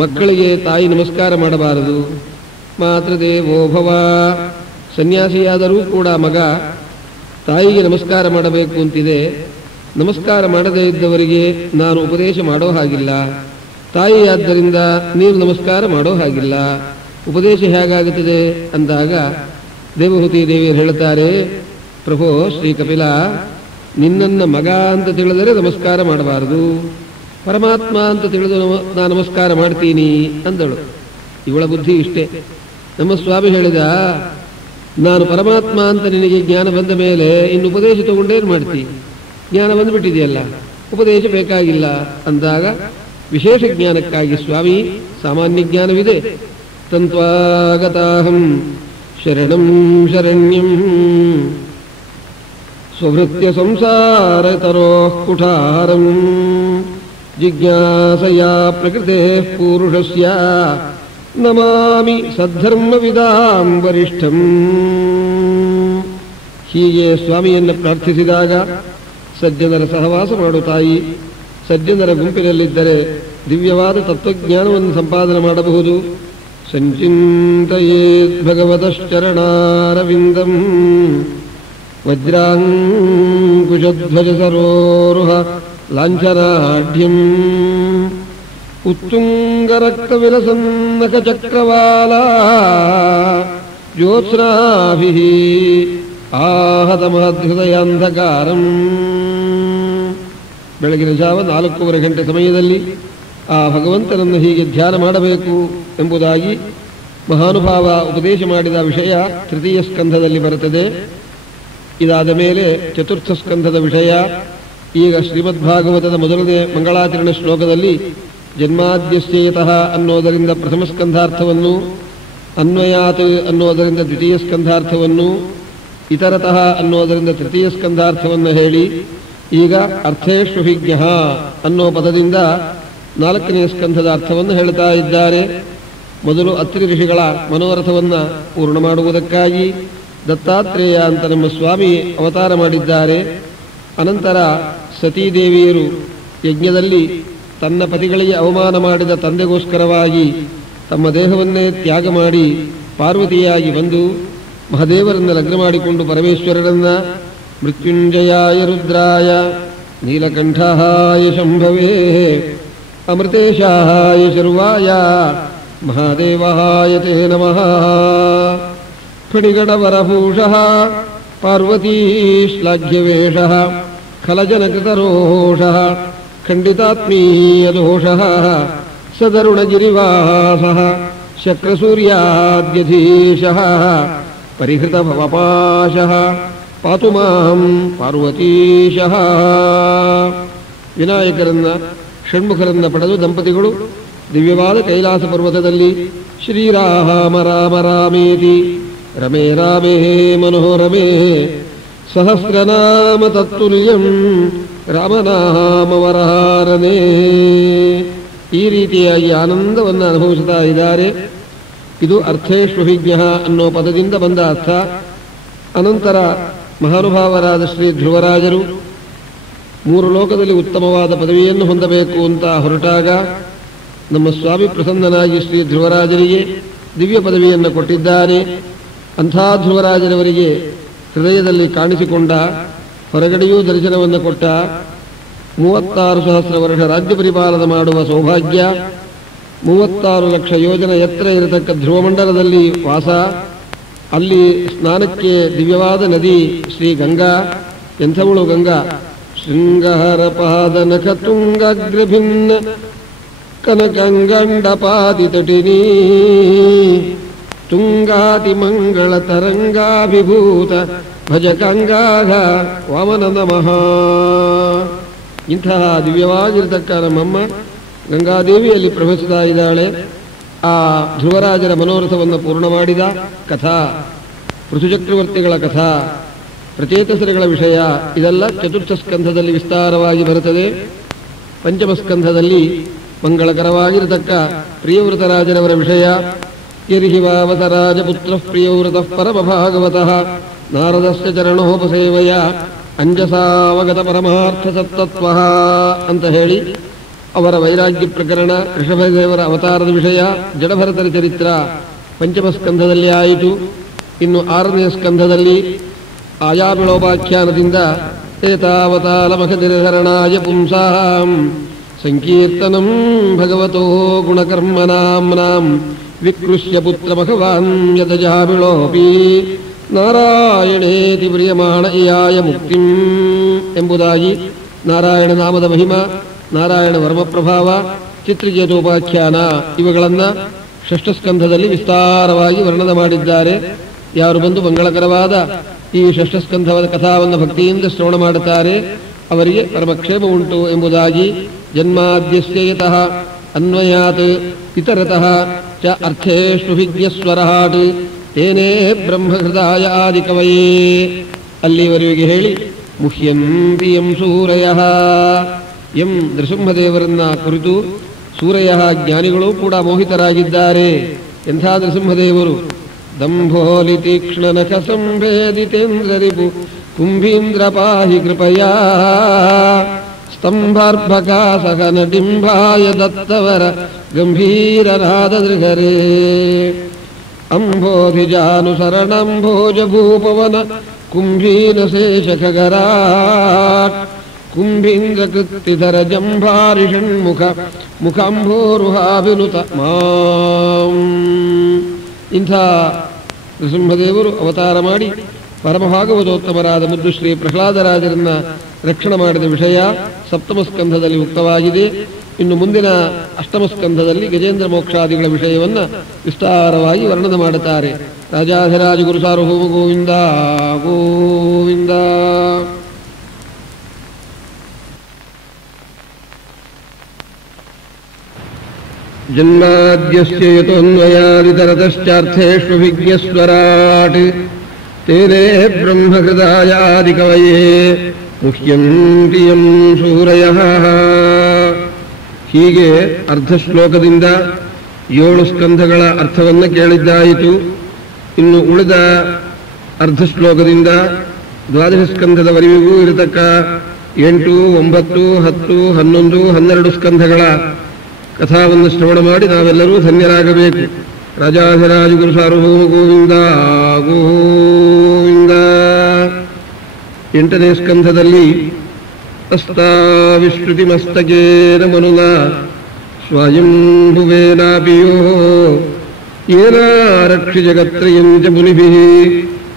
ಮಕ್ಕಳಿಗೆ ತಾಯಿ ನಮಸ್ಕಾರ ಮಾಡಬಾರದು. ಮಾತೃದೇವೋ ಭವ, ಸನ್ಯಾಸಿಯಾದರೂ ಕೂಡ ಮಗ ತಾಯಿಗೆ ನಮಸ್ಕಾರ ಮಾಡಬೇಕು ಅಂತಿದೆ. ನಮಸ್ಕಾರ ಮಾಡದೇ ಇದ್ದವರಿಗೆ ನಾನು ಉಪದೇಶ ಮಾಡೋ ಹಾಗಿಲ್ಲ. ತಾಯಿಯಾದ್ದರಿಂದ ನೀವು ನಮಸ್ಕಾರ ಮಾಡೋ ಹಾಗಿಲ್ಲ. ಉಪದೇಶ ಹೇಗಾಗುತ್ತದೆ ಅಂದಾಗ ದೇವಹೂತಿ ದೇವಿಯರು ಹೇಳುತ್ತಾರೆ, ಪ್ರಭು ಶ್ರೀ ಕಪಿಲ, ನಿನ್ನನ್ನ ಮಗ ಅಂತ ತಿಳಿದರೆ ನಮಸ್ಕಾರ ಮಾಡಬಾರದು, ಪರಮಾತ್ಮ ಅಂತ ತಿಳಿದು ನಾನು ನಮಸ್ಕಾರ ಮಾಡ್ತೀನಿ ಅಂದಳು. ಇವಳ ಬುದ್ಧಿ ಇಷ್ಟೇ. ನಮ್ಮ ಸ್ವಾಮಿ ಹೇಳಿದ, ನಾನು ಪರಮಾತ್ಮ ಅಂತ ನಿನಗೆ ಜ್ಞಾನ ಬಂದ ಮೇಲೆ ಇನ್ನು ಉಪದೇಶ ತಗೊಂಡೇನು ಮಾಡ್ತಿ, ಜ್ಞಾನ ಬಂದುಬಿಟ್ಟಿದೆಯಲ್ಲ, ಉಪದೇಶ ಬೇಕಾಗಿಲ್ಲ ಅಂದಾಗ ವಿಶೇಷ ಜ್ಞಾನಕ್ಕಾಗಿ ಸ್ವಾಮಿ ಸಾಮಾನ್ಯ ಜ್ಞಾನವಿದೆ. ತಂತ್ವಾಗತಾಹಂ ಶರಣಂ ಶರಣ್ಯಂ ಸ್ವಭೃತ್ಯ ಸಂಸಾರತರೋಃ ಕುಠಾರಂ ಜಿಜ್ಞಾಸಯಾ ಪ್ರಕೃತೆ ಪೂರುಷಸ್ಯ ನಮಾಮಿ ಸದ್ಧರ್ಮವಿದಾಂ ವರಿಷ್ಠಂ. ಹೀಗೆ ಸ್ವಾಮಿಯನ್ನು ಪ್ರಾರ್ಥಿಸಿದಾಗ ಸಜ್ಜನರ ಸಹವಾಸ ಮಾಡು ತಾಯಿ. ಸಜ್ಜನರ ಗುಂಪಿನಲ್ಲಿದ್ದರೆ ದಿವ್ಯವಾದ ತತ್ವಜ್ಞಾನವನ್ನು ಸಂಪಾದನೆ ಮಾಡಬಹುದು. ಸಂಚಿಂತಯೇದ್ ಭಗವತಶ್ಚರಣಾರವಿಂದಂ ವಜ್ರಾಂಕುಶಧ್ವಜ ಸರೋರುಹ ಲಾಂಛನಾಢ್ಯಂ ಉತ್ತುಂಗರಕ್ತವಿಲಸನ್ನಕ ಚಕ್ರವಾಲಾ ಜ್ಯೋತ್ಸ್ನಾಭಿಃ ಆಹತ ಮಹದ್ಹೃದಯಾಂಧಕಾರಂ. ಬೆಳಗಿನ ಜಾವ 4:15 ಗಂಟೆ ಸಮಯದಲ್ಲಿ ಆ ಭಗವಂತನನ್ನು ಹೀಗೆ ಧ್ಯಾನ ಮಾಡಬೇಕು ಎಂಬುದಾಗಿ ಮಹಾನುಭಾವ ಉಪದೇಶ ಮಾಡಿದ ವಿಷಯ ತೃತೀಯ ಸ್ಕಂಧದಲ್ಲಿ ಬರುತ್ತದೆ. ಇದಾದ ಮೇಲೆ ಚತುರ್ಥ ಸ್ಕಂಧದ ವಿಷಯ. ಈಗ ಶ್ರೀಮದ್ಭಾಗವತದ ಮೊದಲನೇ ಮಂಗಳಾಚರಣೆ ಶ್ಲೋಕದಲ್ಲಿ ಜನ್ಮಾದ್ಯಸ್ಯೇತಃ ಅನ್ನೋದರಿಂದ ಪ್ರಥಮ ಸ್ಕಂಧಾರ್ಥವನ್ನು, ಅನ್ವಯಾತ್ ಅನ್ನೋದರಿಂದ ದ್ವಿತೀಯ ಸ್ಕಂಧಾರ್ಥವನ್ನು, ಇತರತಃ ಅನ್ನೋದರಿಂದ ತೃತೀಯ ಸ್ಕಂಧಾರ್ಥವನ್ನು ಹೇಳಿ ಈಗ ಅರ್ಥೇಶ್ವಭಿಜ್ಞ ಅನ್ನೋ ಪದದಿಂದ 4ನೇ ಸ್ಕಂಧದ ಅರ್ಥವನ್ನು ಹೇಳ್ತಾ ಇದ್ದಾರೆ. ಮೊದಲು ಅತ್ರಿ ಋಷಿಗಳ ಮನೋರಥವನ್ನು ಪೂರ್ಣ ಮಾಡುವುದಕ್ಕಾಗಿ ದತ್ತಾತ್ರೇಯ ಅಂತ ನಮ್ಮ ಸ್ವಾಮಿ ಅವತಾರ ಮಾಡಿದ್ದಾರೆ. ಅನಂತರ ಸತೀದೇವಿಯರು ಯಜ್ಞದಲ್ಲಿ ತನ್ನ ಪತಿಗಳಿಗೆ ಅವಮಾನ ಮಾಡಿದ ತಂದೆಗೋಸ್ಕರವಾಗಿ ತಮ್ಮ ದೇಹವನ್ನೇ ತ್ಯಾಗ ಮಾಡಿ ಪಾರ್ವತಿಯಾಗಿ ಬಂದು ಮಹದೇವರನ್ನು ಲಗ್ನ ಮಾಡಿಕೊಂಡು ಪರಮೇಶ್ವರರನ್ನ ಮೃತ್ಯುಂಜಯಾಯ ರುದ್ರಾಯ ನೀಲಕಂಠಾಯ ಶಂಭವೇ ಅಮೃತೇಶಾಯ ಶರ್ವಾಯ ಮಹಾದೇವಾಯ ತೇ ನಮಃ. ಫಣಿಗಡವರಭೂಷಃ ಪಾರ್ವತೀ ಶ್ಲಾಘ್ಯವೇಷಃ ಖಲಜನಕೃತರೋಷಃ ಖಂಡಿತಾತ್ಮೀಯದೋಷಃ ಸದರುಣಗಿರಿವಾಸಃ ಶಕ್ರಸೂರ್ಯಾದ್ಯಧೀಶಃ ಪರಿಹೃತಭವಪಾಶಃ ಪಾತು ಮಾಂ ಪಾರ್ವತೀಶಃ. ವಿನಾಯಕರನ್ನ ಷಣ್ಮುಖರನ್ನ ಪಡೆದು ದಂಪತಿಗಳು ದಿವ್ಯವಾದ ಕೈಲಾಸ ಪರ್ವತದಲ್ಲಿ ಶ್ರೀರಾಮ ರಾಮ ರಾಮೇತಿ ರಮೇ ರಾಮೇ ಮನೋರಮೇ ಸಹಸ್ರನಾಮ ತತ್ತುಲ್ಯಂ ರಾಮನಾಮವರಹಾರನೇ ಈ ರೀತಿಯಾಗಿ ಆನಂದವನ್ನು ಅನುಭವಿಸುತ್ತಾ ಇದ್ದಾರೆ. ಇದು ಅರ್ಥೇಶ್ವಭಿಜ್ಞ ಅನ್ನೋ ಪದದಿಂದ ಬಂದ ಅರ್ಥ. ಅನಂತರ ಮಹಾನುಭಾವರಾದ ಶ್ರೀ ಧ್ರುವರಾಜರು 3 ಲೋಕದಲ್ಲಿ ಉತ್ತಮವಾದ ಪದವಿಯನ್ನು ಹೊಂದಬೇಕು ಅಂತ ಹೊರಟಾಗ ನಮ್ಮ ಸ್ವಾಮಿ ಪ್ರಸನ್ನನಾಗಿ ಶ್ರೀ ಧ್ರುವರಾಜರಿಗೆ ದಿವ್ಯ ಪದವಿಯನ್ನು ಕೊಟ್ಟಿದ್ದಾನೆ. ಅಂಥ ಧ್ರುವರಾಜರವರಿಗೆ ಹೃದಯದಲ್ಲಿ ಕಾಣಿಸಿಕೊಂಡ, ಹೊರಗಡೆಯೂ ದರ್ಶನವನ್ನು ಕೊಟ್ಟ, 36 ಸಹಸ್ರ ವರ್ಷ ರಾಜ್ಯ ಪರಿಪಾಲನೆ ಮಾಡುವ ಸೌಭಾಗ್ಯ, 36 ಲಕ್ಷ ಯೋಜನ ಎತ್ತರ ಇರತಕ್ಕ ಧ್ರುವಮಂಡಲದಲ್ಲಿ ವಾಸ, ಅಲ್ಲಿ ಸ್ನಾನಕ್ಕೆ ದಿವ್ಯವಾದ ನದಿ ಶ್ರೀ ಗಂಗಾ. ಎಂಥವಳು ಗಂಗಾ? ಶೃಂಗಾರ ಪಾದ ನಖ ತುಂಗಗ್ರಭಿನ್ನ ಕನಕಂಗಂಡ ಪಾದಿ ತಟಿನಿ ತುಂಗಾತಿಮಂಗಳ ತರಂಗಾಭಿಭೂತ ಭಜಕಂಗಾಧ ವಾಮನ ನಮಃ. ಇಂತಹ ದಿವ್ಯವಾಗಿರತಕ್ಕ ನಮ್ಮಮ್ಮ ಗಂಗಾದೇವಿಯಲ್ಲಿ ಪ್ರವಹಿಸ್ತಾ ಇದ್ದಾಳೆ. ಆ ಧ್ರುವರಾಜರ ಮನೋರಥವನ್ನು ಪೂರ್ಣ ಮಾಡಿದ ಕಥಾ, ಪೃಥುಚಕ್ರವರ್ತಿಗಳ ಕಥಾ, ಪ್ರಚೇತಸರುಗಳ ವಿಷಯ ಇದೆಲ್ಲ ಚತುರ್ಥ ಸ್ಕಂಧದಲ್ಲಿ ವಿಸ್ತಾರವಾಗಿ ಬರುತ್ತದೆ. ಪಂಚಮ ಸ್ಕಂಧದಲ್ಲಿ ಮಂಗಳಕರವಾಗಿರತಕ್ಕ ಪ್ರಿಯವೃತರಾಜರವರ ವಿಷಯ. ಯರ್ಹಿವಾವತರಾಜಪುತ್ರ ಪ್ರಿಯವೃತಃ ಪರಮಭಾಗವತಃ ನಾರದಸ್ಯ ಚರಣೋಪಸೇವಯ ಅಂಜಸಾವಗತ ಪರಮಾರ್ಥ ಸತ್ತತ್ವ ಅಂತ ಹೇಳಿ ಅವರ ವೈರಾಗ್ಯ ಪ್ರಕರಣ, ಋಷಭದೇವರ ಅವತಾರದ ವಿಷಯ, ಜಡಭರತರ ಚರಿತ್ರ ಪಂಚಮ ಸ್ಕಂಧದಲ್ಲಿ ಆಯಿತು. ಇನ್ನು ಆರನೆಯ ಸ್ಕಂಧದಲ್ಲಿ ಆಯಾಬಿಳೋಪಾಖ್ಯಾನದಿಂದ ಏತಾವತಾಲಮಖದಿರ್ಹರಣಾಯ ಪುಂಸಾಂ ಸಂಕೀರ್ತನಂ ಭಗವತೋ ಗುಣಕರ್ಮನಾಂನಾಂ ವಿಕೃಷ್ಯ ಪುತ್ರ ಭಗವಾನ್ ಯದಜಾಬಿಳೋಪಿ ನಾರಾಯಣೇತಿ ಪ್ರಿಯಮಾಣ ಇಯಾಯ ಮುಕ್ತಿಂ ಎಂಬುದಾಗಿ ನಾರಾಯಣ ನಾಮದ ಮಹಿಮಾ, ನಾರಾಯಣ ವರ್ಮಪ್ರಭಾವ, ಚಿತ್ರಕೇತೋಪಾಖ್ಯಾನ ಇವುಗಳನ್ನು ಷಷ್ಠಸ್ಕಂಧದಲ್ಲಿ ವಿಸ್ತಾರವಾಗಿ ವರ್ಣನೆ ಮಾಡಿದ್ದಾರೆ. ಯಾರು ಬಂದು ಮಂಗಳಕರವಾದ ಈ ಷಷ್ಠಸ್ಕಂಧದ ಕಥಾವನ್ನು ಭಕ್ತಿಯಿಂದ ಶ್ರವಣ ಮಾಡುತ್ತಾರೆ ಅವರಿಗೆ ಪರಮಕ್ಷೇಮ ಉಂಟು ಎಂಬುದಾಗಿ ಜನ್ಮಾದ್ಯಸ್ಯ ಯತಃ ಅನ್ವಯಾತ್ ಇತರತಃ ಚ ಅರ್ಥೇಷು ವಿಜ್ಞಸ್ವರಾಟ್ ತೇನೇ ಬ್ರಹ್ಮಹೃದಾಯ ಆದಿಕವಯೇ ಅಲ್ಲಿವರೆಗೆ ಹೇಳಿ ಮುಹ್ಯಂತಿ ಯಂ ಸೂರಯಃ ಎಂ ನೃಸಿಂಹದೇವರನ್ನ ಕುರಿತು ಸೂರಯ ಜ್ಞಾನಿಗಳು ಕೂಡ ಮೋಹಿತರಾಗಿದ್ದಾರೆ. ಎಂಥ ನೃಸಿಂಹದೇವರು! ದಂಭೋಲಿ ತೀಕ್ಷ್ಣ ನಖ ಸಂಭೇದಿತೇಂದ್ರ ರಿಪು ಕುಂಭೀಂದ್ರ ಪಾಹಿ ಕೃಪಯಾ ಸ್ತಂಭಾರ್ಭಕಾಸಹನ ಡಿಂಬಾಯ ದತ್ತವರ ಗಂಭೀರನಾದ ದೃಘರೇ ಅಂಬೋಧಿಜಾನುಸರಣಂಭೋಜ ಭೂಪವನ ಕುಂಭೀನ ಶೇಷಖಗರಾಟ್ ಕುಂಭೀಂದ್ರ ಕೃತ್ತಿಧರ ಜಂಭಾರಿ ಷಣ್ಮುಖ ಮುಖಾಂಭೋರುಹಾಭಿನುತ ಮಾಂ. ಇಂಥ ನೃಸಿಂಹದೇವರು ಅವತಾರ ಮಾಡಿ ಪರಮಭಾಗವತೋತ್ತಮರಾದ ಮುದ್ದು ಶ್ರೀ ಪ್ರಹ್ಲಾದರಾಜರನ್ನ ರಕ್ಷಣೆ ಮಾಡಿದ ವಿಷಯ ಸಪ್ತಮ ಸ್ಕಂಧದಲ್ಲಿ ಉಕ್ತವಾಗಿದೆ. ಇನ್ನು ಮುಂದಿನ ಅಷ್ಟಮ ಸ್ಕಂಧದಲ್ಲಿ ಗಜೇಂದ್ರ ಮೋಕ್ಷಾದಿಗಳ ವಿಷಯವನ್ನು ವಿಸ್ತಾರವಾಗಿ ವರ್ಣನೆ ಮಾಡುತ್ತಾರೆ. ರಾಜಾಧಿರಾಜ ಗುರು ಸಾರ್ವಭೌಮ ಗೋವಿಂದ ಗೋವಿಂದ. ಜನ್ಮಾದ್ಯಸ್ಯ ಯತೋನ್ವಯಾದಿತರತಶ್ಚಾರ್ಥೇಷು ವಿಜ್ಞಸ್ವರಾಟ್ ತೇನೇ ಬ್ರಹ್ಮಹೃದಾಯ ಆದಿಕವಯೇ ಮುಹ್ಯಂತಿ ಯಂ ಸೂರಯಃ. ಹೀಗೆ ಅರ್ಧ ಶ್ಲೋಕದಿಂದ 7 ಸ್ಕಂಧಗಳ ಅರ್ಥವನ್ನು ಕೇಳಿದ್ದಾಯಿತು. ಇನ್ನು ಉಳಿದ ಅರ್ಧ ಶ್ಲೋಕದಿಂದ ದ್ವಾದಶ ಸ್ಕಂಧದವರೆಗೂ ಇರತಕ್ಕ 8, 9, 10, 11, 12 ಸ್ಕಂಧಗಳ ಕಥಾವನ್ನು ಶ್ರವಣ ಮಾಡಿ ನಾವೆಲ್ಲರೂ ಧನ್ಯರಾಗಬೇಕು. ರಾಜಾಧಿರಾಜ ಗುರು ಸಾರ್ವಭೌಮ ಗೋವಿಂದ ಗೋವಿಂದ. 8ನೇ ಸ್ಕಂಧದಲ್ಲಿ ಅಸ್ತಾವಿಶ್ರುತಿಮಸ್ತಕೇನ ಮನುನಾ ಸ್ವಯಂಭುವೇನಾಪಿಯೋ ಏನಾರಕ್ಷಿ ಜಗತ್ರಯಂ ಚ ಮುನಿಭಿಃ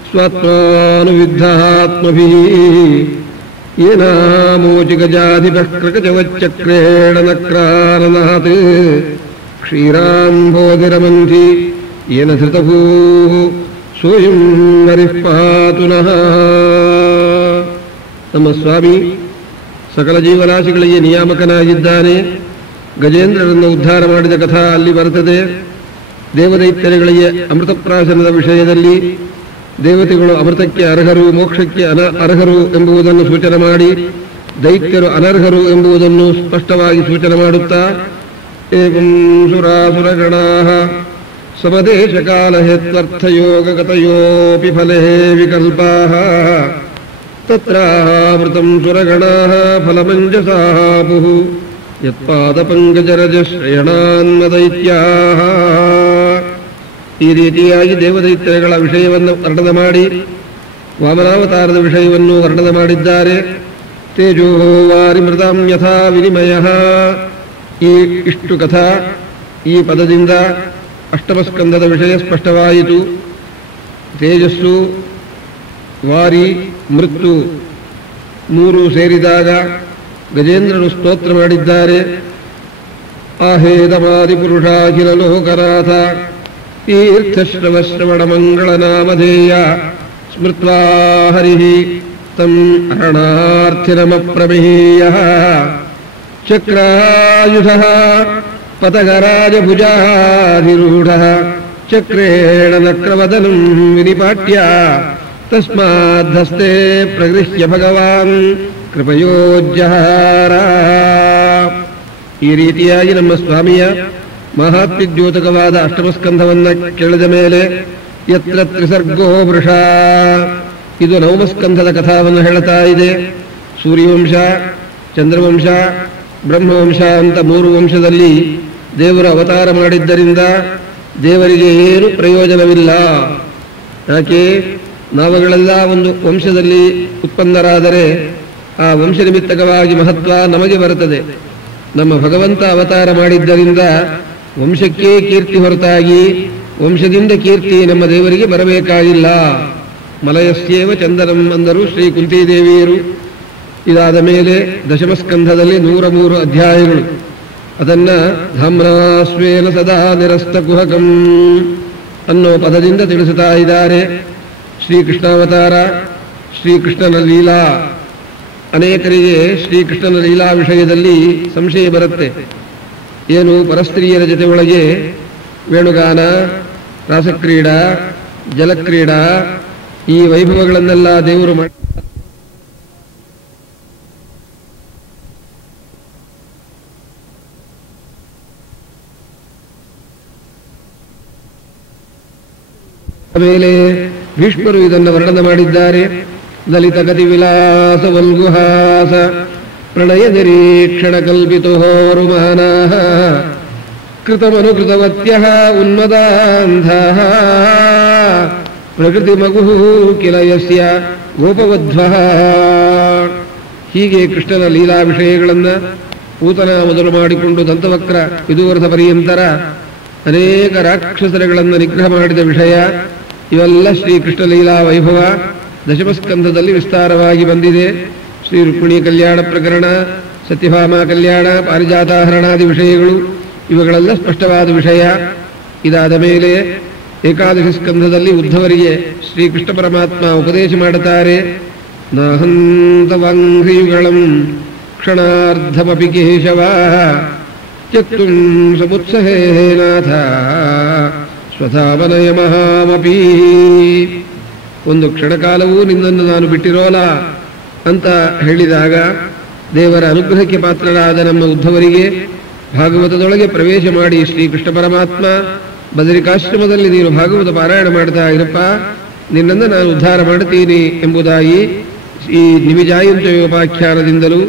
ಸ್ವಾತ್ಮಾನುವಿದ್ಧಾತ್ಮಭಿಃ ಏನಾಮೋಚಿಗಜಾಧಿಪಃ ಕ್ರಕಚವಚ್ಚಕ್ರೇಣ ನಕ್ರಾನನಾತ್ ಕ್ಷೀರಾಂಬೋಧಿರಮಂಥಿ ಏನ ಧೃತಭೂಃ ಸೋಯಂ ಹರಿಃ ಪಾತು ನಃ. ನಮ್ಮ ಸ್ವಾಮಿ ಸಕಲ ಜೀವರಾಶಿಗಳಿಗೆ ನಿಯಾಮಕನಾಗಿದ್ದಾನೆ. ಗಜೇಂದ್ರರನ್ನು ಉದ್ಧಾರ ಮಾಡಿದ ಕಥಾ ಅಲ್ಲಿ ಬರುತ್ತದೆ. ದೇವದೈತ್ಯರುಗಳಿಗೆ ಅಮೃತಪ್ರಾಶನದ ವಿಷಯದಲ್ಲಿ ದೇವತೆಗಳು ಅಮೃತಕ್ಕೆ ಅರ್ಹರು, ಮೋಕ್ಷಕ್ಕೆ ಅರ್ಹರು ಎಂಬುದನ್ನು ಸೂಚನೆ ಮಾಡಿ ದೈತ್ಯರು ಅನರ್ಹರು ಎಂಬುದನ್ನು ಸ್ಪಷ್ಟವಾಗಿ ಸೂಚನೆ ಮಾಡುತ್ತಾ ಏವಂ ಸುರಾಸುರಗಣಾಃ ಸಮದೇಶಕಾಲಹೇತ್ವರ್ಥಯೋಗಗತಯೋಪಿ ಫಲೇ ವಿಕಲ್ಪಾಃ ತತ್ರಾಮೃತಂ ಸುರಗಣಾಃ ಫಲಮಂಜಸಾಪುಃ ಯತ್ಪಾದಪಂಕಜರಜಶ್ರಯಣಾನ್ಮದೈತ್ಯಾಃ. ಈ ರೀತಿಯಾಗಿ ದೇವದೈತ್ಯಗಳ ವಿಷಯವನ್ನು ವರ್ಣನೆ ಮಾಡಿ ವಾಮನಾವತಾರದ ವಿಷಯವನ್ನು ವರ್ಣನೆ ಮಾಡಿದ್ದಾರೆ. ತೇಜೋ ವಾರಿಮೃತಾಂ ಯಥಾ ವಿನಿಮಯಃ. ಇಷ್ಟು ಕಥಾ ಈ ಪದದಿಂದ ಅಷ್ಟಮಸ್ಕಂದದ ವಿಷಯ ಸ್ಪಷ್ಟವಾಯಿತು. ತೇಜಸ್ಸು, ವಾರಿ, ಮೃತ್ಯು 3 ಸೇರಿದಾಗ ಗಜೇಂದ್ರನು ಸ್ತೋತ್ರ ಮಾಡಿದ್ದಾರೆ. ಆಹೇದಮಾದಿ ಪುರುಷಾಖಿಲ ಲೋಕನಾಥ तीर्थश्रवश्रवणमङ्गलनामधेय स्मृत्वा हरिः तम् अरणार्थिनमप्रमेयः चक्रायुधः पतगराजभुजाधिरूढः चक्रेण नक्रवदनं विनिपाट्य तस्माद्धस्ते प्रगृह्य भगवान् ಕೃಪಯೋಜ್ಜಹಾರ. ಈ ರೀತಿಯಾಗಿ ನಮ್ಮ ಸ್ವಾಮಿಯ ಮಹಾತ್ಮ್ಯದ್ಯೋತಕವಾದ ಅಷ್ಟಮಸ್ಕಂಧವನ್ನು ಕೇಳಿದ ಮೇಲೆ ಯತ್ರ ತ್ರಿಸರ್ಗೋ ವೃಷ, ಇದು ನವಮಸ್ಕಂಧದ ಕಥಾವನ್ನು ಹೇಳ್ತಾ ಇದೆ. ಸೂರ್ಯವಂಶ, ಚಂದ್ರವಂಶ, ಬ್ರಹ್ಮವಂಶ ಅಂತ 3 ವಂಶದಲ್ಲಿ ದೇವರು ಅವತಾರ ಮಾಡಿದ್ದರಿಂದ ದೇವರಿಗೆ ಏನು ಪ್ರಯೋಜನವಿಲ್ಲ. ಯಾಕೆ? ನಾವುಗಳೆಲ್ಲ ಒಂದು ವಂಶದಲ್ಲಿ ಉತ್ಪನ್ನರಾದರೆ ಆ ವಂಶ ನಿಮಿತ್ತಕವಾಗಿ ಮಹತ್ವ ನಮಗೆ ಬರುತ್ತದೆ. ನಮ್ಮ ಭಗವಂತ ಅವತಾರ ಮಾಡಿದ್ದರಿಂದ ವಂಶಕ್ಕೆ ಕೀರ್ತಿ ಹೊರತಾಗಿ ವಂಶದಿಂದ ಕೀರ್ತಿ ನಮ್ಮ ದೇವರಿಗೆ ಬರಬೇಕಾಗಿಲ್ಲ. ಮಲಯಸ್ಯೇವ ಚಂದನಂ ಅಂದರು ಶ್ರೀ ಕುಂತಿದೇವಿಯರು. ಇದಾದ ಮೇಲೆ ದಶಮಸ್ಕಂಧದಲ್ಲಿ 103 ಅಧ್ಯಾಯಗಳು. ಅದನ್ನ ಧಾಮ್ನಾಸ್ವೇನ ಸದಾ ನಿರಸ್ತ ಕುಹಕಂ ಅನ್ನೋ ಪದದಿಂದ ತಿಳಿಸುತ್ತಾ ಇದ್ದಾರೆ. ಶ್ರೀಕೃಷ್ಣಾವತಾರ, ಶ್ರೀಕೃಷ್ಣನ ಲೀಲಾ. ಅನೇಕರಿಗೆ ಶ್ರೀಕೃಷ್ಣನ ಲೀಲಾ ವಿಷಯದಲ್ಲಿ ಸಂಶಯ ಬರುತ್ತೆ. ಏನು ಪರಸ್ತ್ರೀಯರ ಜೊತೆ ಒಳಗೆ ವೇಣುಗಾನ, ರಾಸಕ್ರೀಡಾ, ಜಲಕ್ರೀಡಾ ಈ ವೈಭವಗಳನ್ನೆಲ್ಲ ದೇವರು ಮಾಡಿ ಆಮೇಲೆ ಭೀಷ್ಮರು ಇದನ್ನು ವರ್ಣನ ಮಾಡಿದ್ದಾರೆ. ಲಲಿತ ಗತಿ ವಿಲಾಸ ವಲ್ಗುಹಾಸ ಪ್ರಣಯ ನಿರೀಕ್ಷಣ ಕಲ್ಪಿತೋರುಮಾನಃ ಕೃತಮನುಕೃತವತ್ಯಃ ಉನ್ಮದಾಂಧಃ ಪ್ರಕೃತಿ ಮಗುಃ ಕಿಲ ಯಸ್ಯ ಗೋಪವಧ್ವಃ. ಹೀಗೆ ಕೃಷ್ಣನ ಲೀಲಾ ವಿಷಯಗಳನ್ನು ಪೂತನ ಮೊದಲು ಮಾಡಿಕೊಂಡು ದಂತವಕ್ರ ವಿದುವರ್ಧ ಪರ್ಯಂತರ ಅನೇಕ ರಾಕ್ಷಸರುಗಳನ್ನು ನಿಗ್ರಹ ಮಾಡಿದ ವಿಷಯ ಇವೆಲ್ಲ ಶ್ರೀಕೃಷ್ಣ ಲೀಲಾ ವೈಭವ ದಶಮಸ್ಕಂಧದಲ್ಲಿ ವಿಸ್ತಾರವಾಗಿ ಬಂದಿದೆ. ಶ್ರೀ ರುಕ್ಮಿಣಿ ಕಲ್ಯಾಣ ಪ್ರಕರಣ, ಸತ್ಯಭಾಮ ಕಲ್ಯಾಣ, ಪಾರಿಜಾತಾಹರಣಾದಿ ವಿಷಯಗಳು ಇವುಗಳೆಲ್ಲ ಸ್ಪಷ್ಟವಾದ ವಿಷಯ. ಇದಾದ ಮೇಲೆ ಏಕಾದಶಿ ಸ್ಕಂಧದಲ್ಲಿ ಉದ್ಧವರಿಗೆ ಶ್ರೀಕೃಷ್ಣ ಪರಮಾತ್ಮ ಉಪದೇಶ ಮಾಡುತ್ತಾರೆ. ನಾಹಂತವಾಂಘ್ರಿಯುಗಳಂ ಕ್ಷಣಾರ್ಧಮಪಿ ಕೇಶವ ತ್ಯಕ್ತುಂ ಸಮುತ್ಸಹೇನಾಥ ಸ್ವಧಾವನಯ ಮಹಾಮಪಿ. ಒಂದು ಕ್ಷಣಕಾಲವೂ ನಿನ್ನನ್ನು ನಾನು ಬಿಟ್ಟಿರೋಲ್ಲ ಅಂತ ಹೇಳಿದಾಗ ದೇವರ ಅನುಗ್ರಹಕ್ಕೆ ಪಾತ್ರರಾದ ನಮ್ಮ ಉದ್ಧವರಿಗೆ ಭಾಗವತದೊಳಗೆ ಪ್ರವೇಶ ಮಾಡಿ ಶ್ರೀಕೃಷ್ಣ ಪರಮಾತ್ಮ ಬದರಿಕಾಶ್ರಮದಲ್ಲಿ ನೀನು ಭಾಗವತ ಪಾರಾಯಣ ಮಾಡ್ತಾ ಇರಪ್ಪ, ನಿನ್ನನ್ನು ನಾನು ಉದ್ಧಾರ ಮಾಡುತ್ತೀನಿ ಎಂಬುದಾಗಿ ಈ ನಿಮಿಜಾಯಂತ್ಯೋಪಾಖ್ಯಾನದಿಂದಲೂ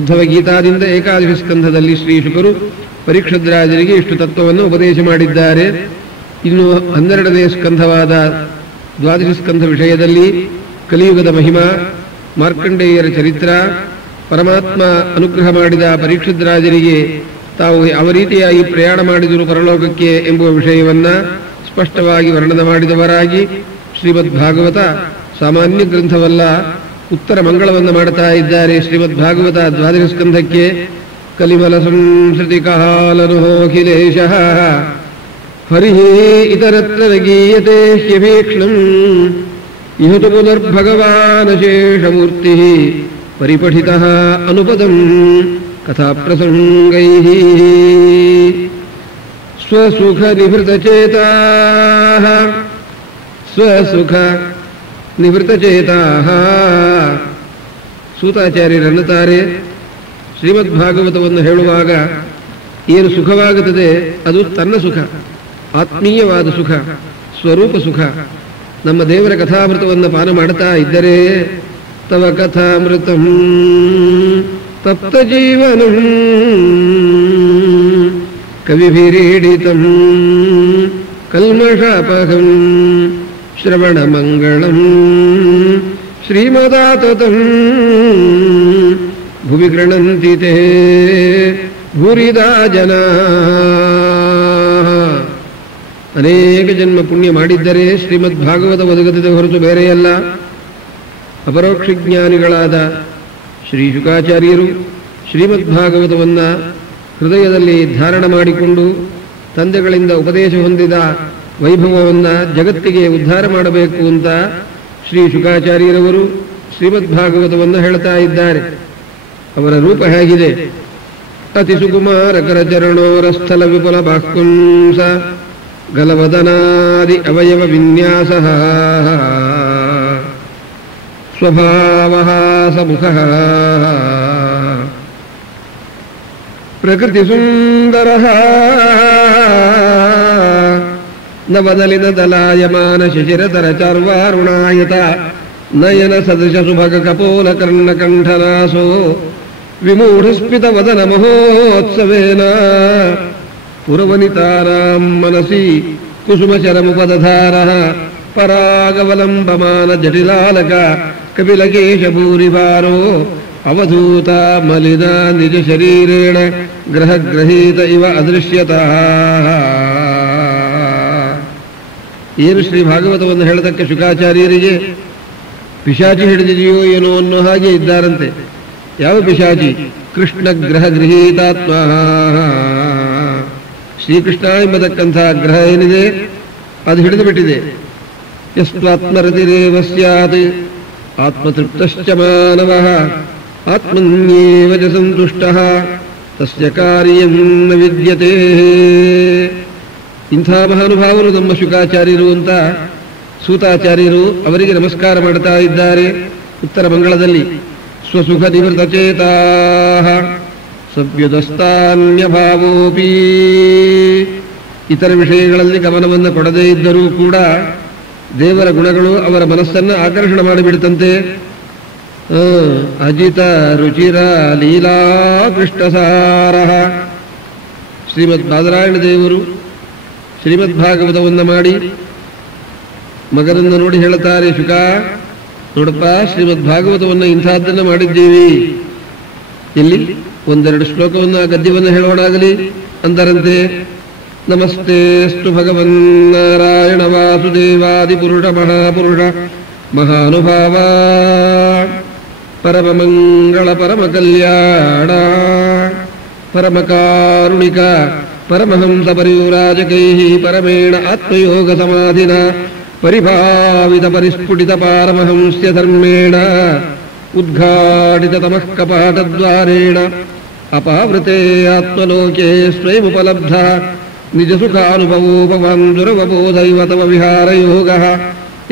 ಉದ್ಧವ ಗೀತಾದಿಂದ ಏಕಾದಶಿ ಸ್ಕಂಧದಲ್ಲಿ ಶ್ರೀ ಶುಕರು ಪರೀಕ್ಷದ್ರಾಜರಿಗೆ ಇಷ್ಟು ತತ್ವವನ್ನು ಉಪದೇಶ ಮಾಡಿದ್ದಾರೆ. ಇನ್ನು 12ನೇ ಸ್ಕಂಧವಾದ ದ್ವಾದಶಿ ಸ್ಕಂಧ ವಿಷಯದಲ್ಲಿ ಕಲಿಯುಗದ ಮಹಿಮಾ, ಮಾರ್ಕಂಡೇಯರ ಚರಿತ್ರ, ಪರಮಾತ್ಮ ಅನುಗ್ರಹ ಮಾಡಿದ ಪರೀಕ್ಷದ್ರಾಜರಿಗೆ ತಾವು ಯಾವ ರೀತಿಯಾಗಿ ಪ್ರಯಾಣ ಮಾಡಿದರು ಪರಲೋಕಕ್ಕೆ ಎಂಬುವ ವಿಷಯವನ್ನ ಸ್ಪಷ್ಟವಾಗಿ ವರ್ಣನ ಮಾಡಿದವರಾಗಿ ಶ್ರೀಮದ್ ಭಾಗವತ ಸಾಮಾನ್ಯ ಗ್ರಂಥವಲ್ಲ, ಉತ್ತರ ಮಂಗಳವನ್ನು ಮಾಡುತ್ತಾ ಇದ್ದಾರೆ. ಶ್ರೀಮದ್ ಭಾಗವತ ದ್ವಾದಶ ಸ್ಕಂಧಕ್ಕೆ ಕಲಿಮಲ ಸಂಸ್ಕೃತಿ ಕಾಲನುಹೋಖಿಲೇಶ ಹರಿ ಇತರತ್ರ ಗೀಯತೆ ಹ್ಯಭೀಕ್ಷ್ಣಂ ಇಹತು ಪುನರ್ಭಗವಾನ್ ಶೇಷಮೂರ್ತಿ ಪರಿಪಠಿತಃ ಅನುಪದಂ ಕಥಾಪ್ರಸಂಗೈಃ ಸ್ವಸುಖ ನಿವೃತಚೇತಾಃ ಸ್ವಸುಖ ನಿವೃತಚೇತಾಃ. ಸೂತಾಚಾರ್ಯರನ್ನುತ್ತಾರೆ, ಶ್ರೀಮದ್ ಭಾಗವತವನ್ನು ಹೇಳುವಾಗ ಏನು ಸುಖವಾಗುತ್ತದೆ ಅದು ತನ್ನ ಸುಖ, ಆತ್ಮೀಯವಾದ ಸುಖ, ಸ್ವರೂಪ ಸುಖ. ನಮ್ಮ ದೇವರ ಕಥಾಮೃತವನ್ನು ಪಾನ ಮಾಡ್ತಾ ಇದ್ದರೆ ತವ ಕಥಾಮೃತಂ ತಪ್ತ ಜೀವನಂ ಕವಿಭಿರೀಡಿತಂ ಕಲ್ಮಷಾಪಹಂ ಶ್ರವಣ ಮಂಗಳಂ ಶ್ರೀಮದಾತತಂ ಭುವಿ ಗೃಣಂತಿ ತೇ ಭೂರಿದಾ ಜನ. ಅನೇಕ ಜನ್ಮ ಪುಣ್ಯ ಮಾಡಿದ್ದರೆ ಶ್ರೀಮದ್ ಭಾಗವತ ಒದಗದ ಹೊರತು ಬೇರೆಯಲ್ಲ. ಅಪರೋಕ್ಷ ಜ್ಞಾನಿಗಳಾದ ಶ್ರೀ ಶುಕಾಚಾರ್ಯರು ಶ್ರೀಮದ್ ಭಾಗವತವನ್ನು ಹೃದಯದಲ್ಲಿ ಧಾರಣ ಮಾಡಿಕೊಂಡು ತಂದೆಗಳಿಂದ ಉಪದೇಶ ಹೊಂದಿದ ವೈಭವವನ್ನು ಜಗತ್ತಿಗೆ ಉದ್ಧಾರ ಮಾಡಬೇಕು ಅಂತ ಶ್ರೀ ಶುಕಾಚಾರ್ಯರವರು ಶ್ರೀಮದ್ಭಾಗವತವನ್ನು ಹೇಳ್ತಾ ಇದ್ದಾರೆ. ಅವರ ರೂಪ ಹೇಗಿದೆ? ಅತಿ ಸುಕುಮಾರ ಕರಚರಣೋರಸ್ಥಲ ವಿಪುಲ ಬಾಹ್ಕುಂಸ ಗಲವದನಾದಿ ಅವಯವ ವಿನ್ಯಾಸ ಸ್ವಭಾವ ಸಮುಖ ಪ್ರಕೃತಿ ಸುಂದರ ನವದಲಿನ ದಲಾಯಮಾನ ಶಿಶಿರತರ ಚಾರ್ವಾರುಣಾಯತ ನಯನ ಸದೃಶ ಸುಭಗ ಕಪೋಲ ಕರ್ಣ ಕಂಠನಾಸೋ ವಿಮೂಢಸ್ಮಿತ ವದನ ಮಹೋತ್ಸವೇನ ಪುರವನಿತಾನಾಂ ಮನಸಿ ಕುಸುಮಚರಮುಪದಧಾರ ಪರಾಗವಲಂಬಮಾನ ಜಟಿಲಾಲಕ ಕಪಿಲಕೇಶ ಭೂರಿಭಾರೋ ಅವಧೂತ ಮಲಿನ ನಿಜ ಶರೀರೇಣ ಗ್ರಹಗ್ರಹೀತ ಇವ ಅದೃಶ್ಯತಃ. ಏನು ಶ್ರೀ ಭಾಗವತವನ್ನು ಹೇಳತಕ್ಕ ಶುಕಾಚಾರ್ಯರಿಗೆ ಪಿಶಾಚಿ ಹಿಡಿದಿದೆಯೋ ಏನೋ ಅನ್ನೋ ಹಾಗೆ ಇದ್ದಾರಂತೆ. ಯಾವ ಪಿಶಾಚಿ? ಕೃಷ್ಣ ಗ್ರಹ ಗೃಹೀತಾತ್ಮ. ಶ್ರೀಕೃಷ್ಣ ಎಂಬತಕ್ಕಂಥ ಗ್ರಹ ಏನಿದೆ ಅದು ಹಿಡಿದು ಬಿಟ್ಟಿದೆ. ಯಸ್ತ್ವಾತ್ಮರತಿರೇವ ಸ್ಯಾತ್ ಆತ್ಮತೃಪ್ತಶ್ಚ ಮಾನವಃ ಆತ್ಮನ್ಯೇವ ಚ ಸಂತುಷ್ಟಃ ತಸ್ಯ ಕಾರ್ಯಂ ನ ವಿದ್ಯತೆ. ಇಂಥ ಮಹಾನುಭಾವರು ನಮ್ಮ ಶುಕಾಚಾರ್ಯರು ಅಂತ ಸೂತಾಚಾರ್ಯರು ಅವರಿಗೆ ನಮಸ್ಕಾರ ಮಾಡ್ತಾ ಇದ್ದಾರೆ. ಉತ್ತರ ಮಂಗಳದಲ್ಲಿ ಸ್ವಸುಖ ನಿವೃತ ಚೇತಾಃ ಸವ್ಯುದಸ್ತಾನ್ಯಭಾವೋಪಿ. ಇತರ ವಿಷಯಗಳಲ್ಲಿ ಗಮನವನ್ನು ಕೊಡದೇ ಇದ್ದರೂ ಕೂಡ ದೇವರ ಗುಣಗಳು ಅವರ ಮನಸ್ಸನ್ನು ಆಕರ್ಷಣ ಮಾಡಿಬಿಡುತ್ತಂತೆ. ಅಜಿತ ರುಚಿರ ಲೀಲಾ ಕೃಷ್ಣಸಾರ. ಶ್ರೀಮದ್ ಬಾದರಾಯಣ ದೇವರು ಶ್ರೀಮದ್ಭಾಗವತವನ್ನು ಮಾಡಿ ಮಗನನ್ನು ನೋಡಿ ಹೇಳುತ್ತಾರೆ, ಶುಕ ನೋಡಪ್ಪ, ಶ್ರೀಮದ್ಭಾಗವತವನ್ನು ಇಂಥದ್ದನ್ನು ಮಾಡಿದ್ದೀವಿ, ಎಲ್ಲಿ ಒಂದೆರಡು ಶ್ಲೋಕವನ್ನು ಗದ್ಯವನ್ನು ಹೇಳೋಣಾಗಲಿ ಅಂದರಂತೆ. ನಮಸ್ತೆಸ್ತು ಭಗವನ್ನಾರಾಯಣ ವಾಸುದೇವಾದಿಪುರುಷ ಮಹಾಪುರುಷ ಮಹಾನುಭಾವ ಪರಮಮಂಗಳ ಪರಮ ಕಲ್ಯಾಣ ಪರಮಕಾರುಣಿಕ ಪರಮಹಂಸ ಪರಿವ್ರಾಜಕೈ ಪರಮೇಣ ಆತ್ಮಯೋಗ ಸಮಾಧಿನ ಪರಿಭಾವಿತ ಪರಿಸ್ಫುಟಿತ ಪಾರಮಹಂಸ್ಯ ಧರ್ಮೇಣ ಉದ್ಘಾಟಿತ ತಮಃ ಕಪಾಟದ್ವಾರೇಣ ಅಪಾವೃತೆ ಆತ್ಮಲೋಕೆ ಸ್ವಯಮುಪಲಬ್ಧ ನಿಜ ಸುಖಾನುಭವೋಪವಾನ್ ದುರವಬೋಧೈವ ತವ ವಿಹಾರಯೋಗಃ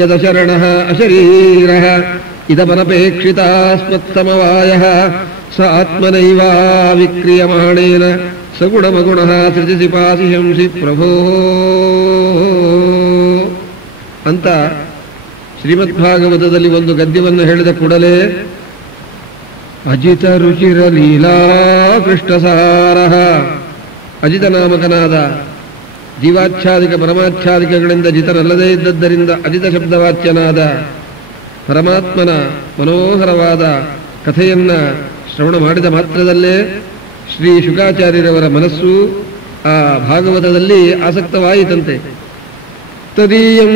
ಯದಶರಣಃ ಅಶರೀರಃ ಇದಮನಪೇಕ್ಷಿತಾಸ್ಮತ್ಸಮವಾಯಃ ಸ ಆತ್ಮನೈವ ವಿಕ್ರಿಯಮಾಣೇನ ಸಗುಣಮಗುಣಃ ಸೃಜಿಸಿ ಪಾಸಿ ಹಂಸಿ ಪ್ರಭೋ ಅಂತ ಶ್ರೀಮದ್ಭಾಗವತದಲ್ಲಿ ಒಂದು ಗದ್ಯವನ್ನು ಹೇಳಿದ ಕೂಡಲೇ ಅಜಿತ ರುಚಿರ ಲೀಲಾ ಕೃಷ್ಣಸಾರ. ಅಜಿತ ನಾಮಕನಾದ ಜೀವಾಚ್ಛಾದಿಕ ಪರಮಾಚ್ಛಾದಿಕಗಳಿಂದ ಜಿತನಲ್ಲದೇ ಇದ್ದದ್ದರಿಂದ ಅಜಿತ ಶಬ್ದವಾಚ್ಯನಾದ ಪರಮಾತ್ಮನ ಮನೋಹರವಾದ ಕಥೆಯನ್ನ ಶ್ರವಣ ಮಾಡಿದ ಮಾತ್ರದಲ್ಲೇ ಶ್ರೀ ಶುಕಾಚಾರ್ಯರವರ ಮನಸ್ಸು ಆ ಭಾಗವತದಲ್ಲಿ ಆಸಕ್ತವಾಯಿತಂತೆ. ತದೀಯಂ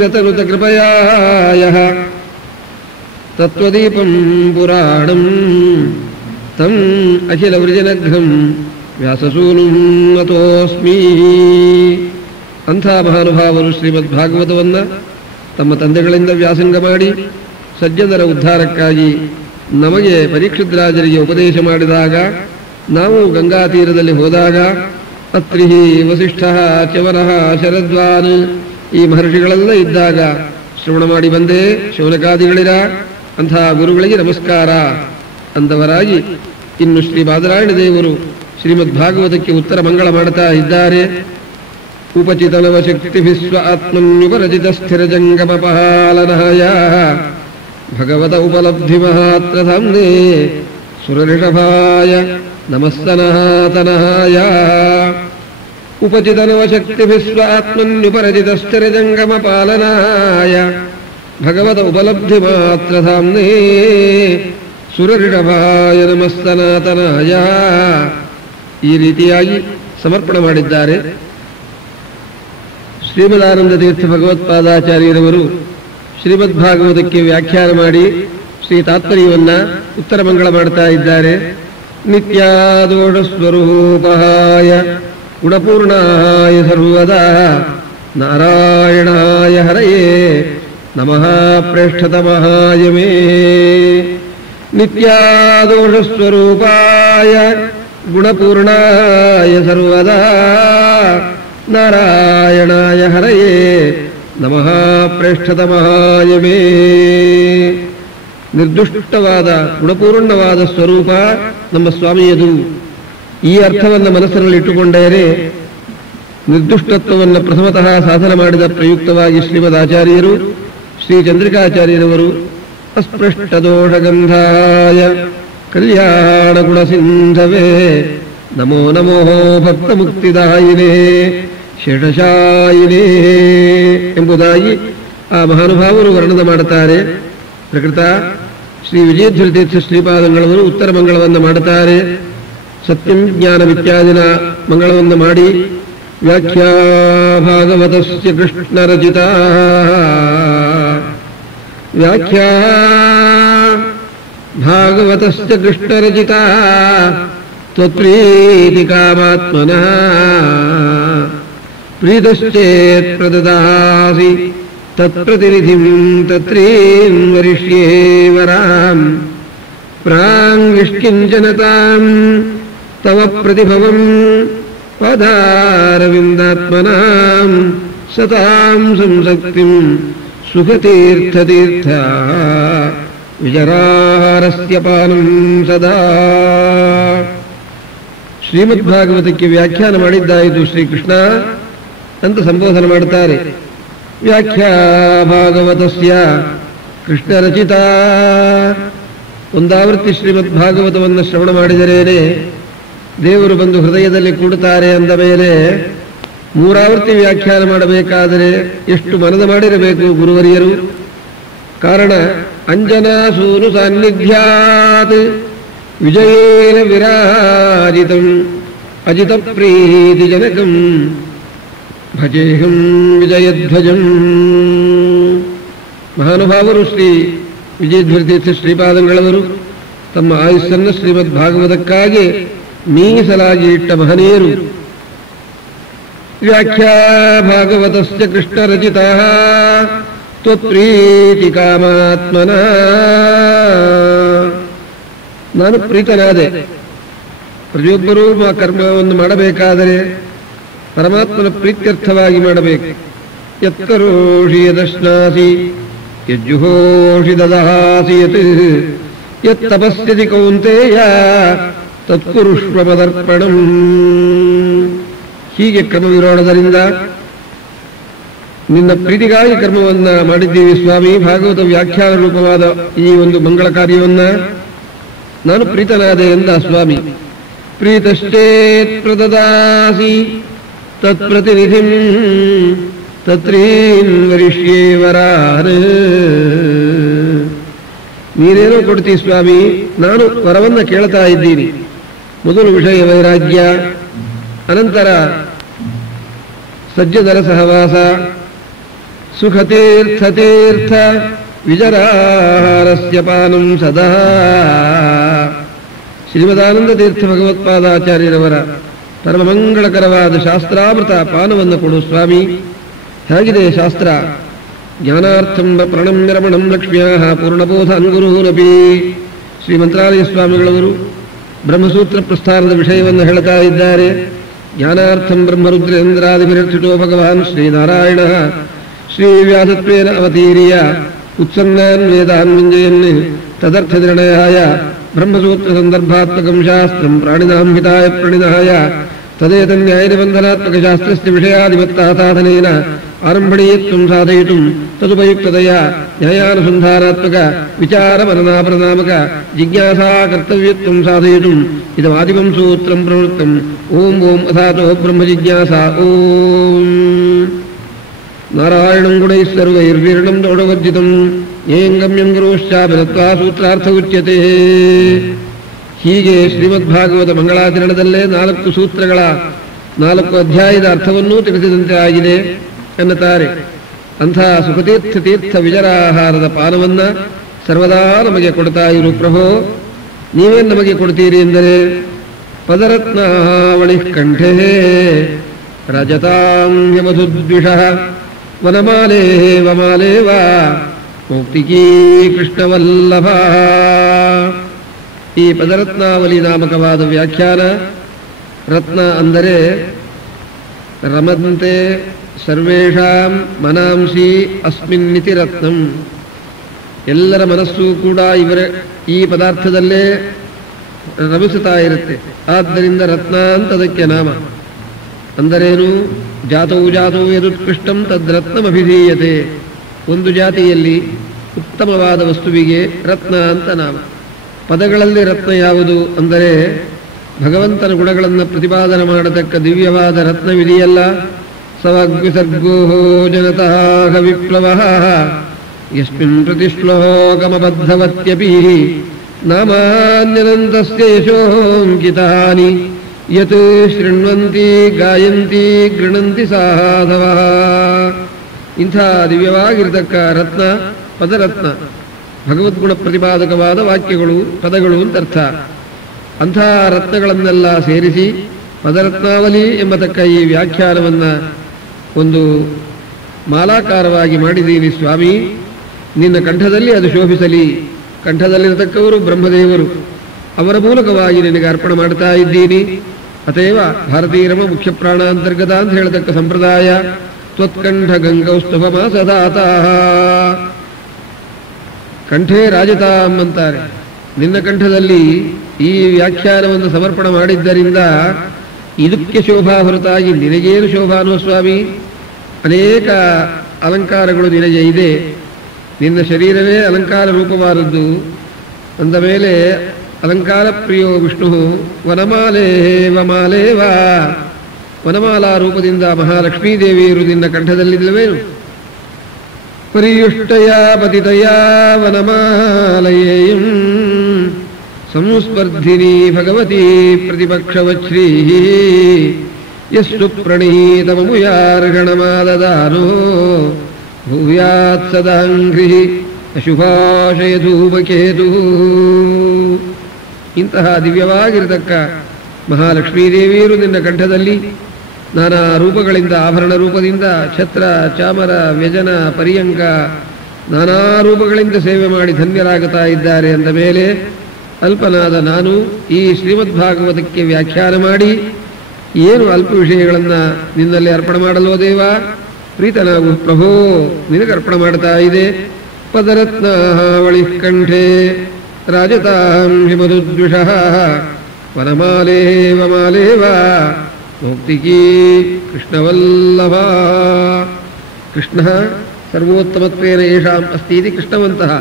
ವ್ಯತನುತ ಕೃಪಯಾಯಃ ತತ್ವದೀಪಂ ಪುರಾಣಂ ತಂ ಅಖಿಲ ವೃಜನಘ್ನಂ ವ್ಯಾಸಸೂನುಂ ನತೋಸ್ಮಿ. ಅಂಥ ಮಹಾನುಭಾವರು ಶ್ರೀಮದ್ಭಾಗವತವನ್ನು ತಮ್ಮ ತಂದೆಗಳಿಂದ ವ್ಯಾಸಂಗ ಮಾಡಿ ಸಜ್ಜನರ ಉದ್ಧಾರಕ್ಕಾಗಿ ನಮಗೆ ಪರೀಕ್ಷಿತರಾಜರಿಗೆ ಉಪದೇಶ ಮಾಡಿದಾಗ, ನಾವು ಗಂಗಾ ತೀರದಲ್ಲಿ ಹೋದಾಗ ಅತ್ರಿಹಿ ವಸಿಷ್ಠ ಚ್ಯವನಃ ಶರದ್ವಾನ್ ಈ ಮಹರ್ಷಿಗಳೆಲ್ಲ ಇದ್ದಾಗ ಶ್ರವಣ ಮಾಡಿ ಬಂದೇ ಶೌನಕಾದಿಗಳಿರ ಅಂಥ ಗುರುಗಳಿಗೆ ನಮಸ್ಕಾರ ಅಂದವರಾಗಿ ಇನ್ನು ಶ್ರೀ ಬಾದರಾಯಣ ದೇವರು ಶ್ರೀಮದ್ಭಾಗವತಕ್ಕೆ ಉತ್ತರ ಮಂಗಳ ಮಾಡ್ತಾ ಇದ್ದಾರೆ. ಉಪಚಿತನವ ಶಕ್ತಿಭಿಸ್ವ ಆತ್ಮನ್ಯುಪರಚಿತ ಸ್ಥಿರ ಜಂಗಮ ಪಹಾಲನಯ ಭಗವತ ಉಪಲಬ್ಧಿ ಮಹಾತ್ರಧಾಮ್ನೇ ಸುರಋಷಭಾಯ ನಮಸ್ಸನಾತನಾಯ. ಉಪಚಿತನವ ಶಕ್ತಿಭಿಸ್ವ ಆತ್ಮನ್ಯುಪರಚಿತ ಸ್ಥಿರ ಜಂಗಮ ಪಾಲನಾಯ ಭಗವತ ಉಪಲಬ್ಧಿ ಮಾತ್ರಧಾಮ್ನೇ ಸುರಋಷಭಾಯ ನಮಸ್ಸನಾತನಾಯ. ಈ ರೀತಿಯಾಗಿ ಸಮರ್ಪಣೆ ಮಾಡಿದ್ದಾರೆ. ಶ್ರೀಮದಾನಂದ ತೀರ್ಥ ಭಗವತ್ಪಾದಾಚಾರ್ಯರವರು ಶ್ರೀಮದ್ಭಾಗವತಕ್ಕೆ ವ್ಯಾಖ್ಯಾನ ಮಾಡಿ ಶ್ರೀ ತಾತ್ಪರ್ಯವನ್ನ ಉತ್ತರ ಮಂಗಳ ಮಾಡ್ತಾ ಇದ್ದಾರೆ. ನಿತ್ಯಾದೋಷ ಸ್ವರೂಪಾಯ ಗುಣಪೂರ್ಣಾಯ ಸರ್ವದಾ ನಾರಾಯಣಾಯ ಹರಯೇ ನಮಃ ಪ್ರೇಷ್ಠತಮಹಾಯ ಮೇ ನಿತ್ಯಾದೋಷಸ್ವರೂಪಾಯ ಗುಣಪೂರ್ಣಾಯ ಸರ್ವದಾ ನಾರಾಯಣಾಯ ಹರಯೇ ನಮಃ ಪ್ರೇಷ್ಠತಮಹಾಯ ಮೇ. ನಿರ್ದುಷ್ಟವಾದ ಗುಣಪೂರ್ಣವಾದ ಸ್ವರೂಪ ನಮ್ಮ ಸ್ವಾಮಿಯದು. ಈ ಅರ್ಥವನ್ನು ಮನಸ್ಸಿನಲ್ಲಿಟ್ಟುಕೊಂಡರೆ ನಿರ್ದುಷ್ಟತ್ವವನ್ನು ಪ್ರಥಮತಃ ಸಾಧನ ಮಾಡಿದ ಪ್ರಯುಕ್ತವಾಗಿ ಶ್ರೀಮದ್ ಆಚಾರ್ಯರು ಶ್ರೀ ಚಂದ್ರಿಕಾಚಾರ್ಯರವರು ಅಸ್ಪೃಷ್ಟದೋಷಗಂಧಾಯ ಕಲ್ಯಾಣ ಗುಣಸಿಂಧವೇ ನಮೋ ನಮೋ ಭಕ್ತ ಮುಕ್ತಿದಾಯಿನೇ ಶೇಷಶಾಯಿನೇ ಎಂಬುದಾಗಿ ಆ ಮಹಾನುಭಾವರು ವರ್ಣನೆ ಮಾಡುತ್ತಾರೆ. ಪ್ರಕೃತ ಶ್ರೀ ವಿಜಯಧ್ವರಿತೀರ್ಥ ಶ್ರೀಪಾದಂಗಳವರು ಉತ್ತರ ಮಂಗಳವನ್ನು ಮಾಡುತ್ತಾರೆ. ಸತ್ಯಂ ಜ್ಞಾನಮಿತ್ಯಾದಿನ ಮಂಗಳವನ್ನು ಮಾಡಿ ವ್ಯಾಖ್ಯಾ ಭಾಗವತಸ್ಯ ಕೃಷ್ಣರಚಿತಾ ವ್ಯಾಖ್ಯಾ ಭಾಗವತಸ್ಯ ಕೃಷ್ಣರಚಿತಾ ತ್ವತ್ಪ್ರೀತಿ ಕಾಮಾತ್ಮನಃ ಪ್ರೀತಶ್ಚೇತ್ ಪ್ರದದಾಸಿ ತತ್ಪ್ರತಿನಿಧಿಂ ತತ್ರೀಂ ವರಿಷ್ಯೇ ವರಾಂ ಪ್ರಾಂಗಿಷ್ಕಿಂಚನತಾಂ ತವ ಪ್ರತಿಭವಂ ಪದಾರವಿಂದಾತ್ಮನಾಂ ಸತಾಂ ಸಂಸಕ್ತಿಂ ಸುಖತೀರ್ಥತೀರ್ಥ ವಿಜರಾರಸ್ಯ ಪಾನಂ ಸದಾ. ಶ್ರೀಮದ್ಭಾಗವತಕ್ಕೆ ವ್ಯಾಖ್ಯಾನ ಮಾಡಿದ್ದಾಯಿತು ಶ್ರೀಕೃಷ್ಣ ಅಂತ ಸಂಬೋಧನೆ ಮಾಡುತ್ತಾರೆ. ವ್ಯಾಖ್ಯಾ ಭಾಗವತಸ್ಯ ಕೃಷ್ಣರಚಿತ. ಒಂದಾವೃತ್ತಿ ಶ್ರೀಮದ್ಭಾಗವತವನ್ನು ಶ್ರವಣ ಮಾಡಿದರೇನೆ ದೇವರು ಬಂದು ಹೃದಯದಲ್ಲಿ ಕೂಡುತ್ತಾರೆ ಅಂದ ಮೇಲೆ ಮೂರಾವೃತ್ತಿ ವ್ಯಾಖ್ಯಾನ ಮಾಡಬೇಕಾದರೆ ಎಷ್ಟು ಮನದ ಮಾಡಿರಬೇಕು ಗುರುವರಿಯರು. ಕಾರಣ ಅಂಜನಾ ಸೂನು ಸಾನ್ನಿಧ್ಯಾತ್ ವಿಜಯೇನ ವಿರಾಜಿತಂ ಅಜಿತ ಪ್ರೀತಿ ಜನಕಂ ಭಜೇಹಂ ವಿಜಯಧ್ವಜಂ. ಮಹಾನುಭಾವರು ಶ್ರೀ ವಿಜಯಧ್ವರಿತೀರ್ಥ ಶ್ರೀಪಾದಂಗಳವರು ತಮ್ಮ ಆಯುಸ್ಸನ್ನು ಶ್ರೀಮದ್ ಭಾಗವತಕ್ಕಾಗಿ ಮೀಸಲಾಗಿ ಇಟ್ಟ ಮಹನೀಯರು. ವ್ಯಾಖ್ಯಾ ಭಾಗವತಸ್ಯ ಕೃಷ್ಣರಚಿತಾ ತ್ವತ್ಪ್ರೀತಿ ಕಾಮಾತ್ಮನಃ. ನಾನು ಪ್ರೀತನಾದೆ. ಪ್ರತಿಯೊಬ್ಬರೂ ಕರ್ಮವನ್ನು ಮಾಡಬೇಕಾದರೆ ಪರಮಾತ್ಮನ ಪ್ರೀತ್ಯರ್ಥವಾಗಿ ಮಾಡಬೇಕು. ಯತ್ಕರೋಷಿ ಯದಶ್ನಾಸಿ ಯಜ್ಜುಹೋಷಿ ದದಾಸಿ ಯತ್ ಯತ್ತಪಸ್ಯತಿ ಕೌಂತೆಯ ತತ್ಕುರುಷ್ವ ಮದರ್ಪಣಂ. ಹೀಗೆ ಕ್ರಮವಿರೋಣದರಿಂದ ನಿನ್ನ ಪ್ರೀತಿಗಾಗಿ ಕರ್ಮವನ್ನ ಮಾಡಿದ್ದೀವಿ ಸ್ವಾಮಿ. ಭಾಗವತ ವ್ಯಾಖ್ಯಾನ ರೂಪವಾದ ಈ ಒಂದು ಮಂಗಳ ಕಾರ್ಯವನ್ನ ನಾನು ಪ್ರೀತನಾದೆ ಎಂದ ಸ್ವಾಮಿ. ಪ್ರೀತಶ್ಚೇತ್ ಪ್ರದದಾಸಿ ತತ್ಪ್ರತಿನಿಧಿಂ ತತ್ರೀನ್ ವರಿಷ್ಯೇ ವರಾನ್. ನೀನೇನೋ ಕೊಡ್ತೀ ಸ್ವಾಮಿ, ನಾನು ವರವನ್ನ ಕೇಳ್ತಾ ಇದ್ದೀನಿ. ಮೊದಲು ವಿಷಯ ವೈರಾಗ್ಯ, ಅನಂತರ ಸಜ್ಜನರ ಸಹವಾಸ, ಸುಖತೀರ್ಥತೀರ್ಥ ವಿಜರಾರಸ್ಯ ಪಾನಂ ಸದಾ. ಶ್ರೀಮದಾನಂದ ತೀರ್ಥ ಭಗವತ್ಪಾದಾಚಾರ್ಯರವರ ಪರಮಮಂಗಳಕರವಾದ ಶಾಸ್ತ್ರಾಮೃತ ಪಾನವನ್ನು ಕೊಡು ಸ್ವಾಮಿ. ಹೇಗಿದೆ ಶಾಸ್ತ್ರ? ಜ್ಞಾನಾರ್ಥಂ ಪ್ರಣಮ್ಯ ರಮಣಂ ಲಕ್ಷ್ಮ್ಯಾಃ ಪೂರ್ಣಬೋಧ ಅನ್ಗುರುರಪಿ. ಶ್ರೀ ಮಂತ್ರಾಲಯ ಸ್ವಾಮಿಗಳವರು ಬ್ರಹ್ಮಸೂತ್ರ ಪ್ರಸ್ಥಾನದ ವಿಷಯವನ್ನು ಹೇಳ್ತಾ ಇದ್ದಾರೆ. ಜ್ಞಾನಾರ್ಥಂ ಬ್ರಹ್ಮರುದ್ರೇಂದ್ರಾದಿಭಿರರ್ಥಿತೋ ಭಗವಾನ್ ಶ್ರೀನಾರಾಯಣ ಶ್ರೀವ್ಯಾಸತ್ವೇನ ಅವತೀರ್ಯ ಉತ್ಸನ್ನಾನ್ ವೇದಾನ್ ವಿಂಜಯನ್ ತದರ್ಥ ನಿರ್ಣಯಾಯ ಬ್ರಹ್ಮಸೂತ್ರ ಸಂದರ್ಭಾತ್ಮಕಂ ಶಾಸ್ತ್ರಂ ಪ್ರಾಣಿನಾಂ ಹಿತಾಯ ಪ್ರಣಿಧಾಯ ತದೇತನ್ಯಾಯನಿಬಂಧನಾತ್ಮಕ ಶಾಸ್ತ್ರಸ್ಯ ವಿಷಯಾಧಿಪತ್ತಾಸಾಧನೇನ ಆರಂಭಣೀಯತ್ವಂ ಸಾಧಯಿತುಂ ತದುಪಯುಕ್ತತೆಯ ನ್ಯಾಯಾನುಸಂಧಾನಾತ್ಮಕ ವಿಚಾರ ಮನನಾಪರನಾಮಕ ಜಿಜ್ಞಾಸಾ ಕರ್ತವ್ಯತ್ವಂ ಸಾಧಯಿತುಂ ಇದಮಾದಿಮಂ ಸೂತ್ರಂ ಪ್ರವೃತ್ತಂ. ಓಂ ಓಂ ಅಥಾತೋ ಬ್ರಹ್ಮ ಜಿಜ್ಞಾಸಾ. ಓಂ ನಾರಾಯಣಂ ಗುಣೈಃ ಸರ್ವೈರ್ವೀರ್ಣಂ ದೌಢವರ್ಜಿತಂ ಏಂಗಮ್ಯಂ ಗುರುಶ್ಚಾಭಿನತ್ವಾ ಸೂತ್ರಾರ್ಥ ಉಚ್ಯತೆ. ಹೀಗೆ ಶ್ರೀಮದ್ಭಾಗವತ ಮಂಗಳಾಚರಣದಲ್ಲೇ 4 ಸೂತ್ರಗಳ 4 ಅಧ್ಯಾಯದ ಅರ್ಥವನ್ನೂ ತಿಳಿಸಿದಂತೆ ಆಗಿದೆ ಎನ್ನುತ್ತಾರೆ. ಅಂಥ ಸುಖತೀರ್ಥ ತೀರ್ಥ ವಿಜರಾಹಾರದ ಪಾನವನ್ನ ಸರ್ವದಾ ನಮಗೆ ಕೊಡ್ತಾ ಇರು ಪ್ರಭೋ. ನೀವೇನು ನಮಗೆ ಕೊಡ್ತೀರಿ ಎಂದರೆ ಪದರತ್ನಾವಳಿ ಕಂಠೇ ರಜತಾಂ ಯಮಧುದ್ವಿಷಃ ವನಮಾಲೇ ವಮಾಲೇವ ಮೌಕ್ತಿಕೀ ಕೃಷ್ಣವಲ್ಲಭ. ಈ ಪದರತ್ನಾವಲಿ ನಾಮಕವಾದ ವ್ಯಾಖ್ಯಾನ. ರತ್ನ ಅಂದರೆ ರಮಂತೆ ಸರ್ವೇಷಾಂ ಮನಾಂಸಿ ಅಸ್ಮಿನ್ನಿತಿ ರತ್ನಂ. ಎಲ್ಲರ ಮನಸ್ಸು ಕೂಡ ಈ ಪದಾರ್ಥದಲ್ಲೇ ರಮಿಸುತ್ತಾ ಇರುತ್ತೆ. ಆದ್ದರಿಂದ ರತ್ನ ಅಂತದಕ್ಕೆ ನಾಮ. ಅಂದರೇನು? ಜಾತೌ ಜಾತೌ ಯದುತ್ಕೃಷ್ಟಂ ತದ್ರತ್ನಮಭಿಧೀಯತೆ. ಒಂದು ಜಾತಿಯಲ್ಲಿ ಉತ್ತಮವಾದ ವಸ್ತುವಿಗೆ ರತ್ನ ಅಂತ ನಾಮ. ಪದಗಳಲ್ಲಿ ರತ್ನ ಯಾವುದು ಅಂದರೆ ಭಗವಂತನ ಗುಣಗಳನ್ನು ಪ್ರತಿಪಾದನೆ ಮಾಡತಕ್ಕ ದಿವ್ಯವಾದ ರತ್ನವಿದೆಯಲ್ಲ. ಸವಾಗ್ವಿಸರ್ಗೋ ಜನತಃ ವಿಪ್ಲವಃ ಯಸ್ಮಿನ್ ಪ್ರತಿಶ್ಲೋಕಮಬದ್ಧವತ್ಯಪಿ ನಾಮಾನ್ಯನಂತಸ್ಯ ಯಶೋಂಕಿತಾನಿ ಯತ್ ಶೃಣ್ವಂತಿ ಗಾಯಂತಿ ಗೃಣಂತಿ ಸಾಧವಃ. ಇಂಥ ದಿವ್ಯವಾಗಿರತಕ್ಕ ರತ್ನ ಪದರತ್ನ. ಭಗವದ್ಗುಣ ಪ್ರತಿಪಾದಕವಾದ ವಾಕ್ಯಗಳು, ಪದಗಳು ಅಂತ ಅರ್ಥ. ಅಂಥ ರತ್ನಗಳನ್ನೆಲ್ಲ ಸೇರಿಸಿ ಪದರತ್ನಾವಲಿ ಎಂಬತಕ್ಕ ಈ ವ್ಯಾಖ್ಯಾನವನ್ನು ಒಂದು ಮಾಲಾಕಾರವಾಗಿ ಮಾಡಿದ್ದೀನಿ ಸ್ವಾಮಿ. ನಿನ್ನ ಕಂಠದಲ್ಲಿ ಅದು ಶೋಭಿಸಲಿ. ಕಂಠದಲ್ಲಿರತಕ್ಕವರು ಬ್ರಹ್ಮದೇವರು, ಅವರ ಮೂಲಕವಾಗಿ ನಿನಗೆ ಅರ್ಪಣೆ ಮಾಡ್ತಾ ಇದ್ದೀನಿ. ಅತೇವ ಭಾರತೀಯರಮ ಮುಖ್ಯ ಪ್ರಾಣಾಂತರ್ಗತ ಅಂತ ಹೇಳತಕ್ಕ ಸಂಪ್ರದಾಯ. ತ್ವತ್ಕಂಠ ಗಂಗೌಸ್ತುಭಮ ಸದಾತಃ. ಕಂಠೇ ರಾಜತಾಂ ಅಂತಾರೆ. ನಿನ್ನ ಕಂಠದಲ್ಲಿ ಈ ವ್ಯಾಖ್ಯಾನವನ್ನು ಸಮರ್ಪಣೆ ಮಾಡಿದ್ದರಿಂದ ಇದಕ್ಕೆ ಶೋಭಾ ಹೊರತಾಗಿ ನಿನಗೇನು ಶೋಭಾನೋ ಸ್ವಾಮಿ? ಅನೇಕ ಅಲಂಕಾರಗಳು ನಿನಗೆ ಇದೆ. ನಿನ್ನ ಶರೀರವೇ ಅಲಂಕಾರ ರೂಪವಾದದ್ದು. ಅಂದ ಮೇಲೆ ಅಲಂಕಾರ ಪ್ರಿಯೋ ವಿಷ್ಣು ವನಮಾಲೇ ವಮಾಲೇವ. ವನಮಾಲಾ ರೂಪದಿಂದ ಮಹಾಲಕ್ಷ್ಮೀದೇವಿಯರು ನಿನ್ನ ಕಂಠದಲ್ಲಿಲ್ಲವೇನು? ಪರಿಯುಷ್ಟಯ ಪತಿತಯಾ ವನಮಾಲಯೇಯಂ ಸಂಸ್ಪರ್ಧಿನಿ ಭಗವತಿ ಪ್ರತಿಪಕ್ಷವಚ್ಛ್ರೀ ಯಸ್ಸು ಪ್ರಣೀತಮಮುಯಾರ್ಗಣಮಾದದಾನೋ ಭೂಯಾತ್ ಸದಾಂಘ್ರಿ ಅಶುಭಾಶಯ ಧೂಮಕೇತು. ಇಂತಹ ದಿವ್ಯವಾಗಿರತಕ್ಕ ಮಹಾಲಕ್ಷ್ಮೀದೇವಿಯರು ನಿನ್ನ ಕಂಠದಲ್ಲಿ ನಾನಾ ರೂಪಗಳಿಂದ, ಆಭರಣ ರೂಪದಿಂದ ಛತ್ರ ಚಾಮರ ವ್ಯಜನ ಪರ್ಯಂಕ ನಾನಾ ರೂಪಗಳಿಂದ ಸೇವೆ ಮಾಡಿ ಧನ್ಯರಾಗುತ್ತಾ ಇದ್ದಾರೆ. ಅಂದ ಮೇಲೆ ಅಲ್ಪನಾದ ನಾನು ಈ ಶ್ರೀಮದ್ಭಾಗವತಕ್ಕೆ ವ್ಯಾಖ್ಯಾನ ಮಾಡಿ ಏನು ಅಲ್ಪ ವಿಷಯಗಳನ್ನು ನಿನ್ನಲ್ಲಿ ಅರ್ಪಣೆ ಮಾಡಲೋ ದೇವ, ಪ್ರೀತನಾಗು ಪ್ರಭೋ, ನಿನಗೆ ಅರ್ಪಣೆ ಮಾಡ್ತಾ ಇದೆ. ಪದರತ್ನಾವಳಿ ಕಂಠೆ ರಾಜತಾಂ ಹಿಮದುದ್ವಿಷಃ ವನಮಾಲೇ ವಮಾಲೇವ ಮೌಕ್ತಿಕೀ ಕೃಷ್ಣವಲ್ಲಭ. ಕೃಷ್ಣ ಸರ್ವೋತ್ತಮತ್ವೇನ ಯೇಷಾಂ ಅಸ್ತಿ ಇತಿ ಕೃಷ್ಣವಂತಃ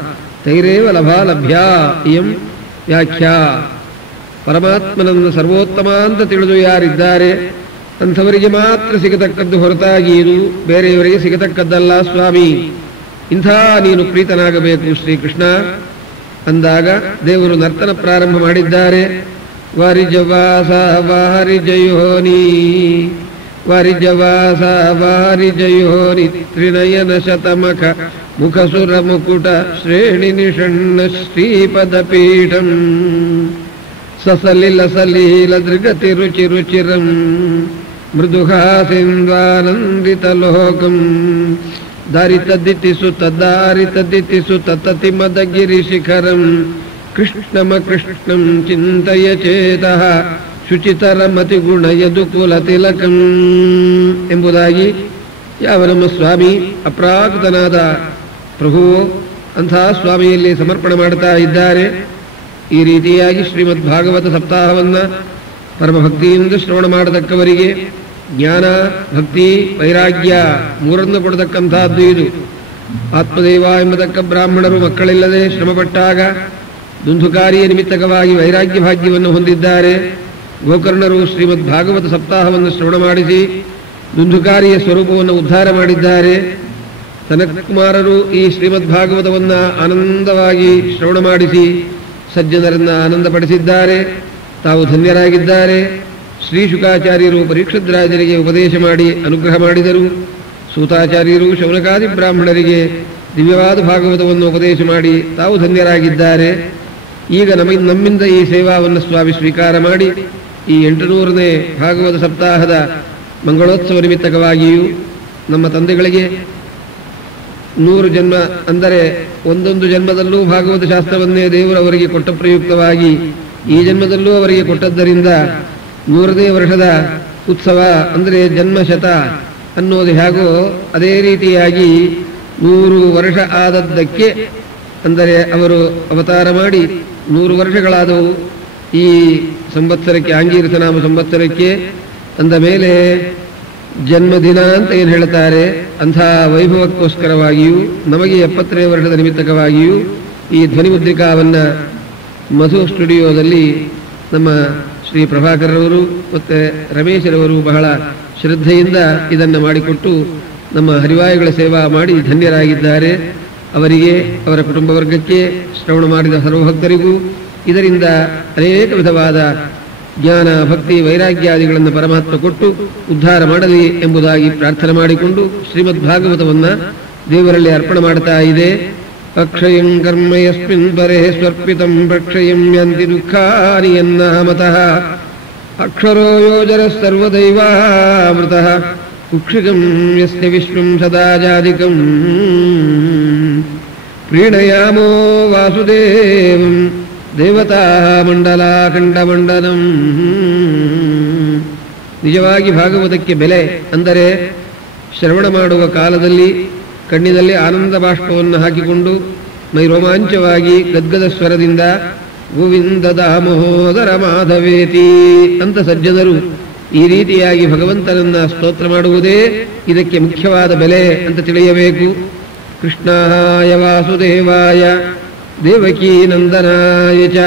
ತೈರೇವ ಲಭಾ ಲಭ್ಯಾ ಇಯಂ ವ್ಯಾಖ್ಯಾ. ಪರಮಾತ್ಮನನ್ನು ಸರ್ವೋತ್ತಮ ಅಂತ ತಿಳಿದು ಯಾರಿದ್ದಾರೆ ಅಂಥವರಿಗೆ ಮಾತ್ರ ಸಿಗತಕ್ಕದ್ದು ಹೊರತಾಗಿ ಇದು ಬೇರೆಯವರಿಗೆ ಸಿಗತಕ್ಕದ್ದಲ್ಲ ಸ್ವಾಮಿ. ಇಂಥ ನೀನು ಪ್ರೀತನಾಗಬೇಕು ಶ್ರೀಕೃಷ್ಣ ಅಂದಾಗ ದೇವರು ನರ್ತನ ಪ್ರಾರಂಭ ಮಾಡಿದ್ದಾರೆ. ವಾರಿಜವಾಸ ವಾರಿಜಯೋನಿ ವಾರಿಜವಾಸ ವಾರಿಜಯೋನಿ ತ್ರಿನಯನ ಶತಮಖ ಮುಖಸುರ ಮುಕುಟ ಶ್ರೇಣಿ ನಿಷಣ್ಣ ಶ್ರೀಪದಪೀಠಂ ಸಸಲಿಲ ಸಲೀಲ ದೃಗತಿ ರುಚಿ ರುಚಿರಂ ಮೃದುಹಾಸಿಂದ್ವಾನಂದಿತ ಲೋಕಂ ದಾರಿತದಿತಿಸು ತದ್ದಾರಿತದಿತಿಸು ತತತಿ ಮದಗಿರಿ ಶಿಖರಂ ಕೃಷ್ಣಮ ಕೃಷ್ಣಂ ಚಿಂತಯ ಚೇತಃ ಶುಚಿತರ ಮತಿಗುಣ ಯದುಕುಲ ತಿಲಕಂ ಎಂಬುದಾಗಿ ಯಾವ ನಮ್ಮ ಸ್ವಾಮಿ ಅಪ್ರಾಕೃತನಾದ ಪ್ರಭುವು ಅಂಥ ಸ್ವಾಮಿಯಲ್ಲಿ ಸಮರ್ಪಣೆ ಮಾಡ್ತಾ ಇದ್ದಾರೆ. ಈ ರೀತಿಯಾಗಿ ಶ್ರೀಮದ್ ಭಾಗವತ ಸಪ್ತಾಹವನ್ನು ಪರಮಭಕ್ತಿಯಿಂದ ಶ್ರವಣ ಮಾಡತಕ್ಕವರಿಗೆ ಜ್ಞಾನ, ಭಕ್ತಿ, ವೈರಾಗ್ಯ ಮೂರನ್ನು ಕೊಡತಕ್ಕಂಥದ್ದು ಇದು. ಆತ್ಮದೇವ ಎಂಬತಕ್ಕ ಬ್ರಾಹ್ಮಣರು ಮಕ್ಕಳಿಲ್ಲದೆ ಶ್ರಮಪಟ್ಟಾಗ ದುಂದುಕಾರಿಯ ನಿಮಿತ್ತಕವಾಗಿ ವೈರಾಗ್ಯ ಭಾಗ್ಯವನ್ನು ಹೊಂದಿದ್ದಾರೆ. ಗೋಕರ್ಣರು ಶ್ರೀಮದ್ ಭಾಗವತ ಸಪ್ತಾಹವನ್ನು ಶ್ರವಣ ಮಾಡಿಸಿ ದುಂದುಕಾರಿಯ ಸ್ವರೂಪವನ್ನು ಉದ್ಧಾರ ಮಾಡಿದ್ದಾರೆ. ಸನತ್ಕುಮಾರರು ಈ ಶ್ರೀಮದ್ ಭಾಗವತವನ್ನು ಆನಂದವಾಗಿ ಶ್ರವಣ ಮಾಡಿಸಿ ಸಜ್ಜನರನ್ನು ಆನಂದಪಡಿಸಿದ್ದಾರೆ. ತಾವು ಧನ್ಯರಾಗಿದ್ದಾರೆ. ಶ್ರೀ ಶುಕಾಚಾರ್ಯರು ಪರೀಕ್ಷದ್ರಾಜರಿಗೆ ಉಪದೇಶ ಮಾಡಿ ಅನುಗ್ರಹ ಮಾಡಿದರು. ಸೂತಾಚಾರ್ಯರು ಶೌನಕಾದಿ ಬ್ರಾಹ್ಮಣರಿಗೆ ದಿವ್ಯವಾದ ಭಾಗವತವನ್ನು ಉಪದೇಶ ಮಾಡಿ ತಾವು ಧನ್ಯರಾಗಿದ್ದಾರೆ. ಈಗ ನಮ್ಮಿಂದ ಈ ಸೇವಾವನ್ನು ಸ್ವಾಮಿ ಸ್ವೀಕಾರ ಮಾಡಿ ಈ 800ನೇ ಭಾಗವತ ಸಪ್ತಾಹದ ಮಂಗಳೋತ್ಸವ ನಿಮಿತ್ತಕವಾಗಿಯೂ ನಮ್ಮ ತಂದೆಗಳಿಗೆ 100 ಜನ್ಮ ಅಂದರೆ ಒಂದೊಂದು ಜನ್ಮದಲ್ಲೂ ಭಾಗವತ ಶಾಸ್ತ್ರವನ್ನೇ ದೇವರು ಅವರಿಗೆ ಕೊಟ್ಟ ಪ್ರಯುಕ್ತವಾಗಿ ಈ ಜನ್ಮದಲ್ಲೂ ಅವರಿಗೆ ಕೊಟ್ಟದ್ದರಿಂದ 100ನೇ ವರ್ಷದ ಉತ್ಸವ ಅಂದರೆ ಜನ್ಮಶತ ಅನ್ನೋದು ಹೇಗೋ ಅದೇ ರೀತಿಯಾಗಿ 100 ವರ್ಷ ಆದದ್ದಕ್ಕೆ ಅಂದರೆ ಅವರು ಅವತಾರ ಮಾಡಿ 100 ವರ್ಷಗಳಾದವು ಈ ಸಂವತ್ಸರಕ್ಕೆ, ಆಂಗೀರಸನಾಮ ಸಂವತ್ಸರಕ್ಕೆ. ಅಂದ ಮೇಲೆ ಜನ್ಮದಿನ ಅಂತ ಏನು ಹೇಳ್ತಾರೆ, ಅಂಥ ವೈಭವಕ್ಕೋಸ್ಕರವಾಗಿಯೂ ನಮಗೆ 70ನೇ ವರ್ಷದ ನಿಮಿತ್ತಕವಾಗಿಯೂ ಈ ಧ್ವನಿಮುದ್ರಿಕಾವನ್ನು ಮಧು ಸ್ಟುಡಿಯೋದಲ್ಲಿ ನಮ್ಮ ಶ್ರೀ ಪ್ರಭಾಕರ್ರವರು ಮತ್ತು ರಮೇಶರವರು ಬಹಳ ಶ್ರದ್ಧೆಯಿಂದ ಇದನ್ನು ಮಾಡಿಕೊಟ್ಟು ನಮ್ಮ ಹರಿವಾಯುಗಳ ಸೇವಾ ಮಾಡಿ ಧನ್ಯರಾಗಿದ್ದಾರೆ. ಅವರಿಗೆ, ಅವರ ಕುಟುಂಬ ವರ್ಗಕ್ಕೆ, ಶ್ರವಣ ಮಾಡಿದ ಸರ್ವಭಕ್ತರಿಗೂ ಇದರಿಂದ ಅನೇಕ ವಿಧವಾದ ಜ್ಞಾನ, ಭಕ್ತಿ, ವೈರಾಗ್ಯಾದಿಗಳನ್ನು ಪರಮಾತ್ಮ ಕೊಟ್ಟು ಉದ್ಧಾರ ಮಾಡಲಿ ಎಂಬುದಾಗಿ ಪ್ರಾರ್ಥನೆ ಮಾಡಿಕೊಂಡು ಶ್ರೀಮದ್ ಭಾಗವತವನ್ನು ದೇವರಲ್ಲಿ ಅರ್ಪಣೆ ಮಾಡ್ತಾ ಇದೆ. ಅಕ್ಷಯಂ ಕರ್ಮ ಯಸ್ಮಿನ್ ಪರೇ ಸ್ವರ್ಪಿತಂ ಪ್ರಕ್ಷಯಂ ಯಾಂತಿ ದುಃಖಾನಿ ಯನ್ನಾಮತಃ ಅಕ್ಷರೋ ಯೋಜರ ಸರ್ವದೈವಾಮೃತಃ ಕುಕ್ಷಿಕಂ ಯಸ್ಯ ವಿಶ್ವಂ ಸದಾ ಜಾದಿಕಂ ಪ್ರೀಣಯಾಮೋ ವಾಸುದೇವಂ ದೇವತಾ ಮಂಡಲಾಖಂಡಮಂಡಲಂ. ನಿಜವಾಗಿ ಭಾಗವತಕ್ಕೆ ಬೆಲೆ ಅಂದರೆ ಶ್ರವಣ ಮಾಡುವ ಕಾಲದಲ್ಲಿ ಕಣ್ಣಿನಲ್ಲಿ ಆನಂದ ಬಾಷ್ಪವನ್ನು ಹಾಕಿಕೊಂಡು ಮೈ ರೋಮಾಂಚವಾಗಿ ಗದ್ಗದ ಸ್ವರದಿಂದ ಗೋವಿಂದ ದಾಮೋದರ ಮಾಧವೇತಿ ಅಂತ ಸಜ್ಜನರು ಈ ರೀತಿಯಾಗಿ ಭಗವಂತನನ್ನ ಸ್ತೋತ್ರ ಮಾಡುವುದೇ ಇದಕ್ಕೆ ಮುಖ್ಯವಾದ ಬೆಲೆ ಅಂತ ತಿಳಿಯಬೇಕು. ಕೃಷ್ಣಾಯ ವಾಸುದೇವಾಯ ದೇವಕೀ ನಂದನಾಯ ಚ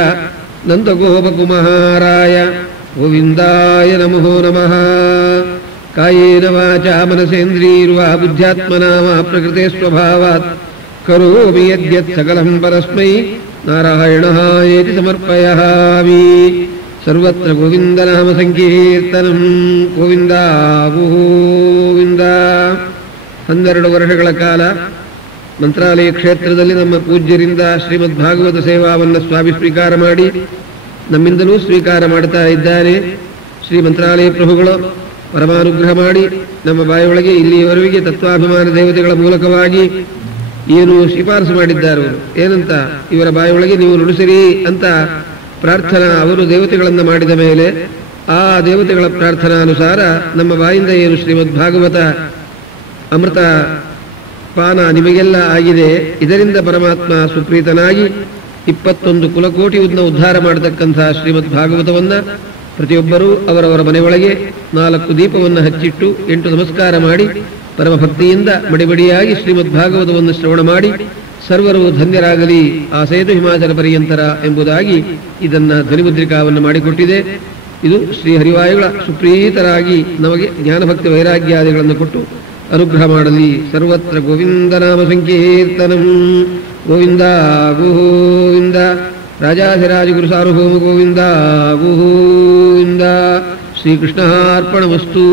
ನಂದಗೋಪಕುಮಾರಾಯ ಗೋವಿಂದಾಯ ನಮೋ ನಮಃ. ಕಾಯೇನ ವಾಚಾ ಮನಸೇಂದ್ರಿಯರ್ವಾ ಬುದ್ಧ್ಯಾತ್ಮನಾ ವಾ ಪ್ರಕೃತೆ ಸ್ವಭಾವಾತ್ ಕರೋಮಿ ಯದ್ಯತ್ ಸಕಲಂ ಪರಸ್ಮೈ ನಾರಾಯಣಾಯೇತಿ ಸಮರ್ಪಯಾಮಿ. ಸರ್ವತ್ರ ಗೋವಿಂದನಾಮ ಸಂಕೀರ್ತನಂ. ಗೋವಿಂದ ಗೋವಿಂದ. 12 ವರ್ಷಗಳ ಕಾಲ ಮಂತ್ರಾಲಯ ಕ್ಷೇತ್ರದಲ್ಲಿ ನಮ್ಮ ಪೂಜ್ಯರಿಂದ ಶ್ರೀಮದ್ ಭಾಗವತ ಸೇವಾವನ್ನು ಸ್ವಾಮಿ ಸ್ವೀಕಾರ ಮಾಡಿ ನಮ್ಮಿಂದಲೂ ಸ್ವೀಕಾರ ಮಾಡ್ತಾ ಇದ್ದಾನೆ. ಶ್ರೀ ಮಂತ್ರಾಲಯ ಪ್ರಭುಗಳು ಪರಮಾನುಗ್ರಹ ಮಾಡಿ ನಮ್ಮ ಬಾಯಿಯೊಳಗೆ ಇಲ್ಲಿಯವರೆಗೆ ತತ್ವಾಭಿಮಾನ ದೇವತೆಗಳ ಮೂಲಕವಾಗಿ ಏನು ಶಿಫಾರಸು ಮಾಡಿದ್ದಾರೆ, ಏನಂತ ಇವರ ಬಾಯಿಯೊಳಗೆ ನೀವು ನುಡಿಸಿರಿ ಅಂತ ಪ್ರಾರ್ಥನಾ ಅವರು ದೇವತೆಗಳನ್ನು ಮಾಡಿದ ಮೇಲೆ ಆ ದೇವತೆಗಳ ಪ್ರಾರ್ಥನಾನುಸಾರ ನಮ್ಮ ಬಾಯಿಂದ ಏನು ಶ್ರೀಮದ್ ಭಾಗವತ ಅಮೃತ ಪಾನ ನಿಮಗೆಲ್ಲ ಆಗಿದೆ. ಇದರಿಂದ ಪರಮಾತ್ಮ ಸುಪ್ರೀತನಾಗಿ 21 ಕುಲಕೋಟಿಯನ್ನು ಉದ್ಧಾರ ಮಾಡತಕ್ಕಂಥ ಶ್ರೀಮದ್ ಭಾಗವತವನ್ನು ಪ್ರತಿಯೊಬ್ಬರೂ ಅವರವರ ಮನೆಯೊಳಗೆ 4 ದೀಪವನ್ನು ಹಚ್ಚಿಟ್ಟು 8 ನಮಸ್ಕಾರ ಮಾಡಿ ಪರಮಭಕ್ತಿಯಿಂದ ಮಡಿಬಡಿಯಾಗಿ ಶ್ರೀಮದ್ ಭಾಗವತವನ್ನು ಶ್ರವಣ ಮಾಡಿ ಸರ್ವರು ಧನ್ಯರಾಗಲಿ ಆ ಸೇತು ಹಿಮಾಚಲ ಪರ್ಯಂತರ ಎಂಬುದಾಗಿ ಇದನ್ನು ಧ್ವನಿಮುದ್ರಿಕಾವನ್ನು ಮಾಡಿಕೊಟ್ಟಿದೆ. ಇದು ಶ್ರೀ ಹರಿವಾಯುಗಳ ಸುಪ್ರೀತರಾಗಿ ನಮಗೆ ಜ್ಞಾನಭಕ್ತಿ ವೈರಾಗ್ಯಾದಿಗಳನ್ನು ಕೊಟ್ಟು ಅನುಗ್ರಹ ಮಾಡಲಿ. ಸರ್ವತ್ರ ಗೋವಿಂದನಾಮ ಸಂಕೀರ್ತನಂ. ಗೋವಿಂದ ಗೋವಿಂದ. ರಾಜಾಧಿರಾಜ ಗುರು ಸಾರ್ವಭೌಮ ಗೋವಿಂದ ಗೋವಿಂದ. ಶ್ರೀಕೃಷ್ಣಾರ್ಪಣಮಸ್ತು.